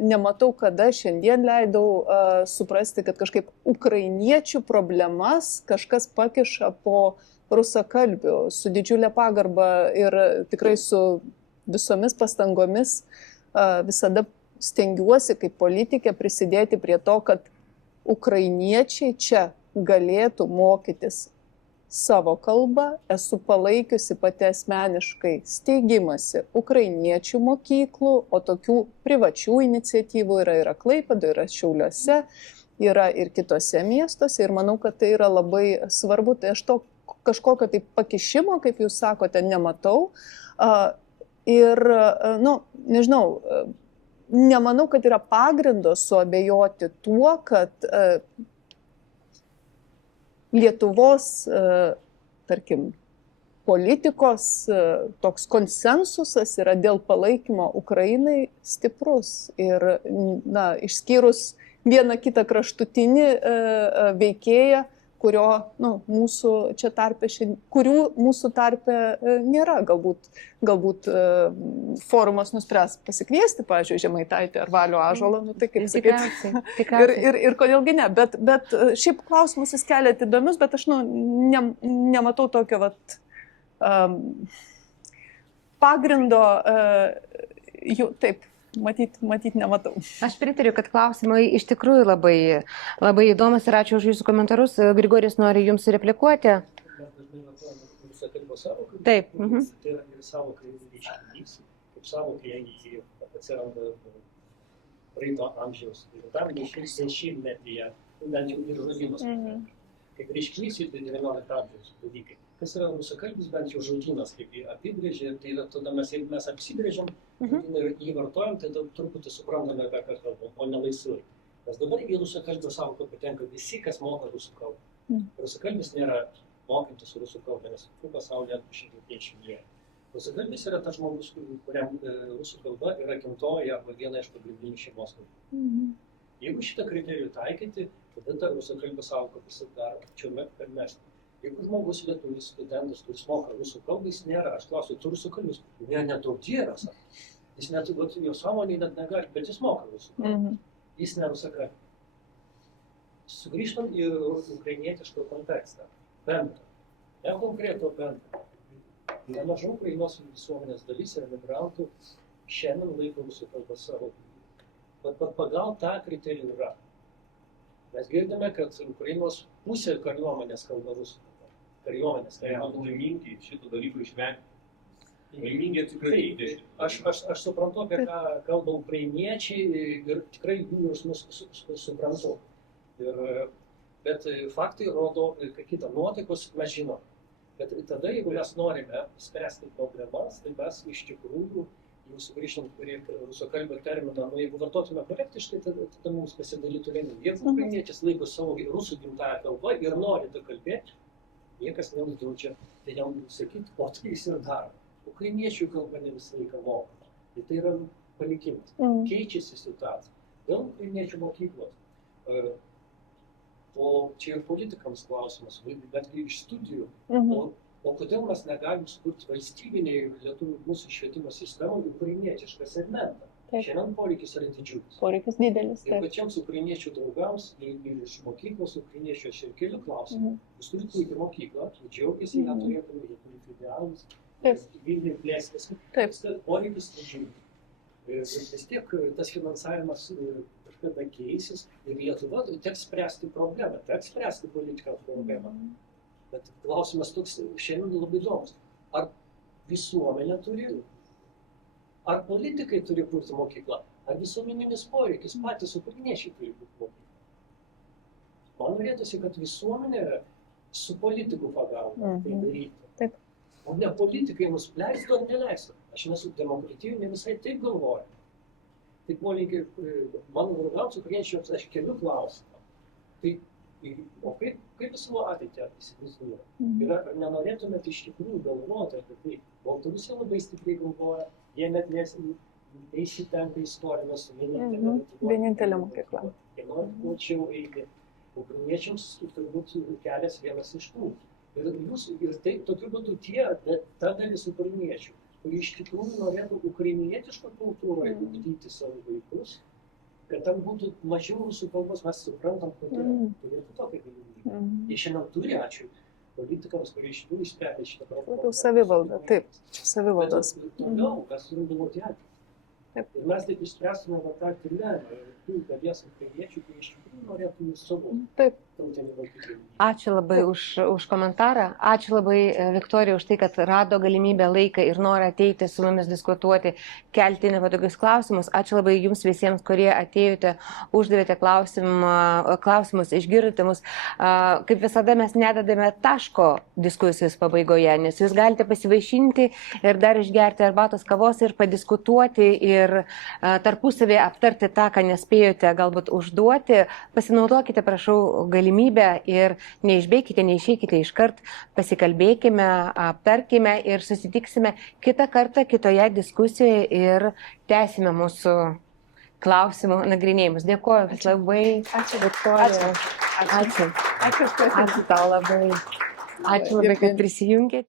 nematau, kada šiandien leidau suprasti, kad kažkaip ukrainiečių problemas kažkas pakiša po rusakalbių su didžiulė pagarba ir tikrai su visomis pastangomis visada stengiuosi kaip politikė prisidėti prie to, kad ukrainiečiai čia galėtų mokytis savo kalbą. Esu palaikiusi pati asmeniškai steigimąsi ukrainiečių mokyklų, o tokių privačių iniciatyvų yra Klaipėdoje, yra Šiauliuose, yra ir kitose miestuose ir manau, kad tai yra labai svarbu. Tai aš to kažkokio tai pakišimo, kaip jūs sakote, nematau. Ir, nežinau, nemanau, kad yra pagrindo suabejoti tuo, kad Lietuvos, tarkim, politikos toks konsensusas yra dėl palaikymo Ukrainai stiprus. Ir, išskyrus vieną kitą kraštutinį veikėją, kurių mūsų tarpe nėra. Galbūt forumas nuspręs pasikviesti, pavyzdžiui, Žemaitaitį ar Valių Ąžuolą, tai kaip sakyti. Ir kodėlgi ne. Bet šiaip klausimus jūs keliat įdomius, bet aš nematau tokio pagrindo, taip. Matyt nematau. Aš pritariu, kad klausimai iš tikrųjų labai, labai įdomus ir ačiū už jūsų komentarus. Grigorijus nori jums replikuoti. Taip. Tai yra ir savoka reiškinys, kaip savoka, jeigu atsiranda praeito amžiaus. Ir tam dešimtmetyje, bent jau ir žodynas. Kaip reiškinys ir 19 amžiaus dalykai. Kas yra rusakalbis, bent jau žodynas, kaip jį apibrėžė, tai yra tada jeigu mes apsibrėžiam ir jį vartojam, tai truputį suprantame, apie ką kalbam, o ne laisvai. Nes dabar į rusakalbio savoką patenka visi, kas moka rusų kalbą. Rusakalbis nėra mokytis rusų kalbą, nes pasaulyje 250 milijonų. Rusakalbis yra tas žmogus, kuriam rusų kalba yra gimtoji arba viena iš pagrindinių šeimos kalbų. Jeigu šitą kriterijų taikyti, tada ta rusakalbio savoka pasidaro čiurme permesti. Jeigu žmogus lietuvis studentas, kuris moka rusų kalbą, jis nėra, aš klausiu, tu rusų kalbis? Ne daug dieras. Jis net, jo sąmonėje net negali, bet jis moka rusų kalbą. Jis ne rusakalbis. Sugrįžtam į ukrainietišką kontekstą. Bendrą. Ne konkretų bendrą. Nemaža Ukrainos visuomenės dalis ir emigrantų šiandien laiko rusų kalbą savo. Bet pagal tą kriterijų yra. Mes girdime, kad Ukrainos pusė kariuomenės kalba rusų kalbą. Kariuomenės. Laimingi šito dalyko išvengti. Laimingi atsikratyti. Aš suprantu, apie ką kalba ukrainiečiai ir tikrai jų jausmus suprantu. Bet faktai rodo, kad kitą nuotaikos mes žinom. Bet tada, jeigu mes norime spręsti problemas, tai mes iš tikrųjų, jau sugrįžtant prie rusakalbio termino, jeigu vartotume korektiškai, tada mums pasidalytų lengviau. Jeigu ukrainietis laiko savo rusų gimtąją kalbą ir nori tą kalbėti, niekas neuždraudžia, tai jam sakyti, o tai jis ir daro. Ukrainiečių kalba ne visą laiką mokama. Tai yra palikimas. Keičiasi situacija. Dėl ukrainiečių mokyklos. O čia ir politikams klausimas, bet iš studijų. o kodėl mes negalim sukurti valstybiniai lietuvių mūsų švietimo sistemai ukrainietišką segmentą. Taip. Šiandien poreikis yra didžiulis. Poreikis didelis. Ir pačiams ukrainiečių draugams, ir iš mokyklos ukrainiečių aš ir keliu klausimą. Jūs turite puikią mokyklą, džiaugiasi, ją turėtume, jie turi filialus, Vilniui plėstis. Taip. Poreikis didžiulis. Ir vis tiek tas finansavimas kažkada keisis ir Lietuva teks spręsti problemą, teks spręsti politikos problemą. Bet klausimas toks šiandien labai įdomus. Ar visuomenė turi, ar politikai turi kurti mokyklą, ar visuomeninis poreikis, patys ukrainiečiai turi būti mokyklą. Man norėtųsi, kad visuomenė su politikų pagalba tai darytų. Taip. O ne politikai mus leistų ar neleistų. Aš nesu demokratijų, ne visai taip galvoju. Tai poreikiai, mano draugams ukrainiečiams aš keliu klausimą. Tai, o kaip savo ateitį įsivaizduoja? Ir ar nenorėtumėte iš tikrųjų galvoti apie tai? Baltarusija labai stipriai galvoja, jie net neįsitenka istorijos Vienintelė mokykla. Jie nori plačiau eiti. Ukrainiečiams turbūt kelias vienas iš tų. Ir tai tokiu būdu ta dalis ukrainiečių, kurie iš tikrųjų norėtų ukrainietišką kultūrą ugdyti savo vaikus, kad tam būtų mažiau rusų kalbos, mes suprantam, kodėl turėtų tokią galimybę. Jie šiandien turi, ačiū politikams, kurie iš tikrųjų sprendė šitą problemą. Savivalda, taip, savivaldos. Toliau, kas turi galvoti ateitį. Ir mes taip išspręstume tą dilemą tų dalies ukrainiečių, kurie iš tikrųjų norėtų savo tautinį valstybę. Ačiū labai už komentarą. Ačiū labai, Viktorija, už tai, kad rado galimybę, laiką ir norą ateiti su mumis diskutuoti, kelti nepatogius klausimus. Ačiū labai jums visiems, kurie atėjote, uždavėte klausimus, išgirdote mus. Kaip visada mes nedadame taško diskusijos pabaigoje, nes jūs galite pasivaišinti ir dar išgerti arbatos kavos ir padiskutuoti ir tarpusavėje aptarti tą, ką nespėjote galbūt užduoti. Pasinaudokite, prašau, galimybę ir neišbėkite, neišeikite iškart, pasikalbėkime, aptarkime ir susitiksime kitą kartą kitoje diskusijoje ir tęsime mūsų klausimų nagrinėjimus. Dėkuoju vis labai. Ačiū, Viktorija. Ačiū. Ačiū tau labai. Ačiū labai, kad prisijungėte.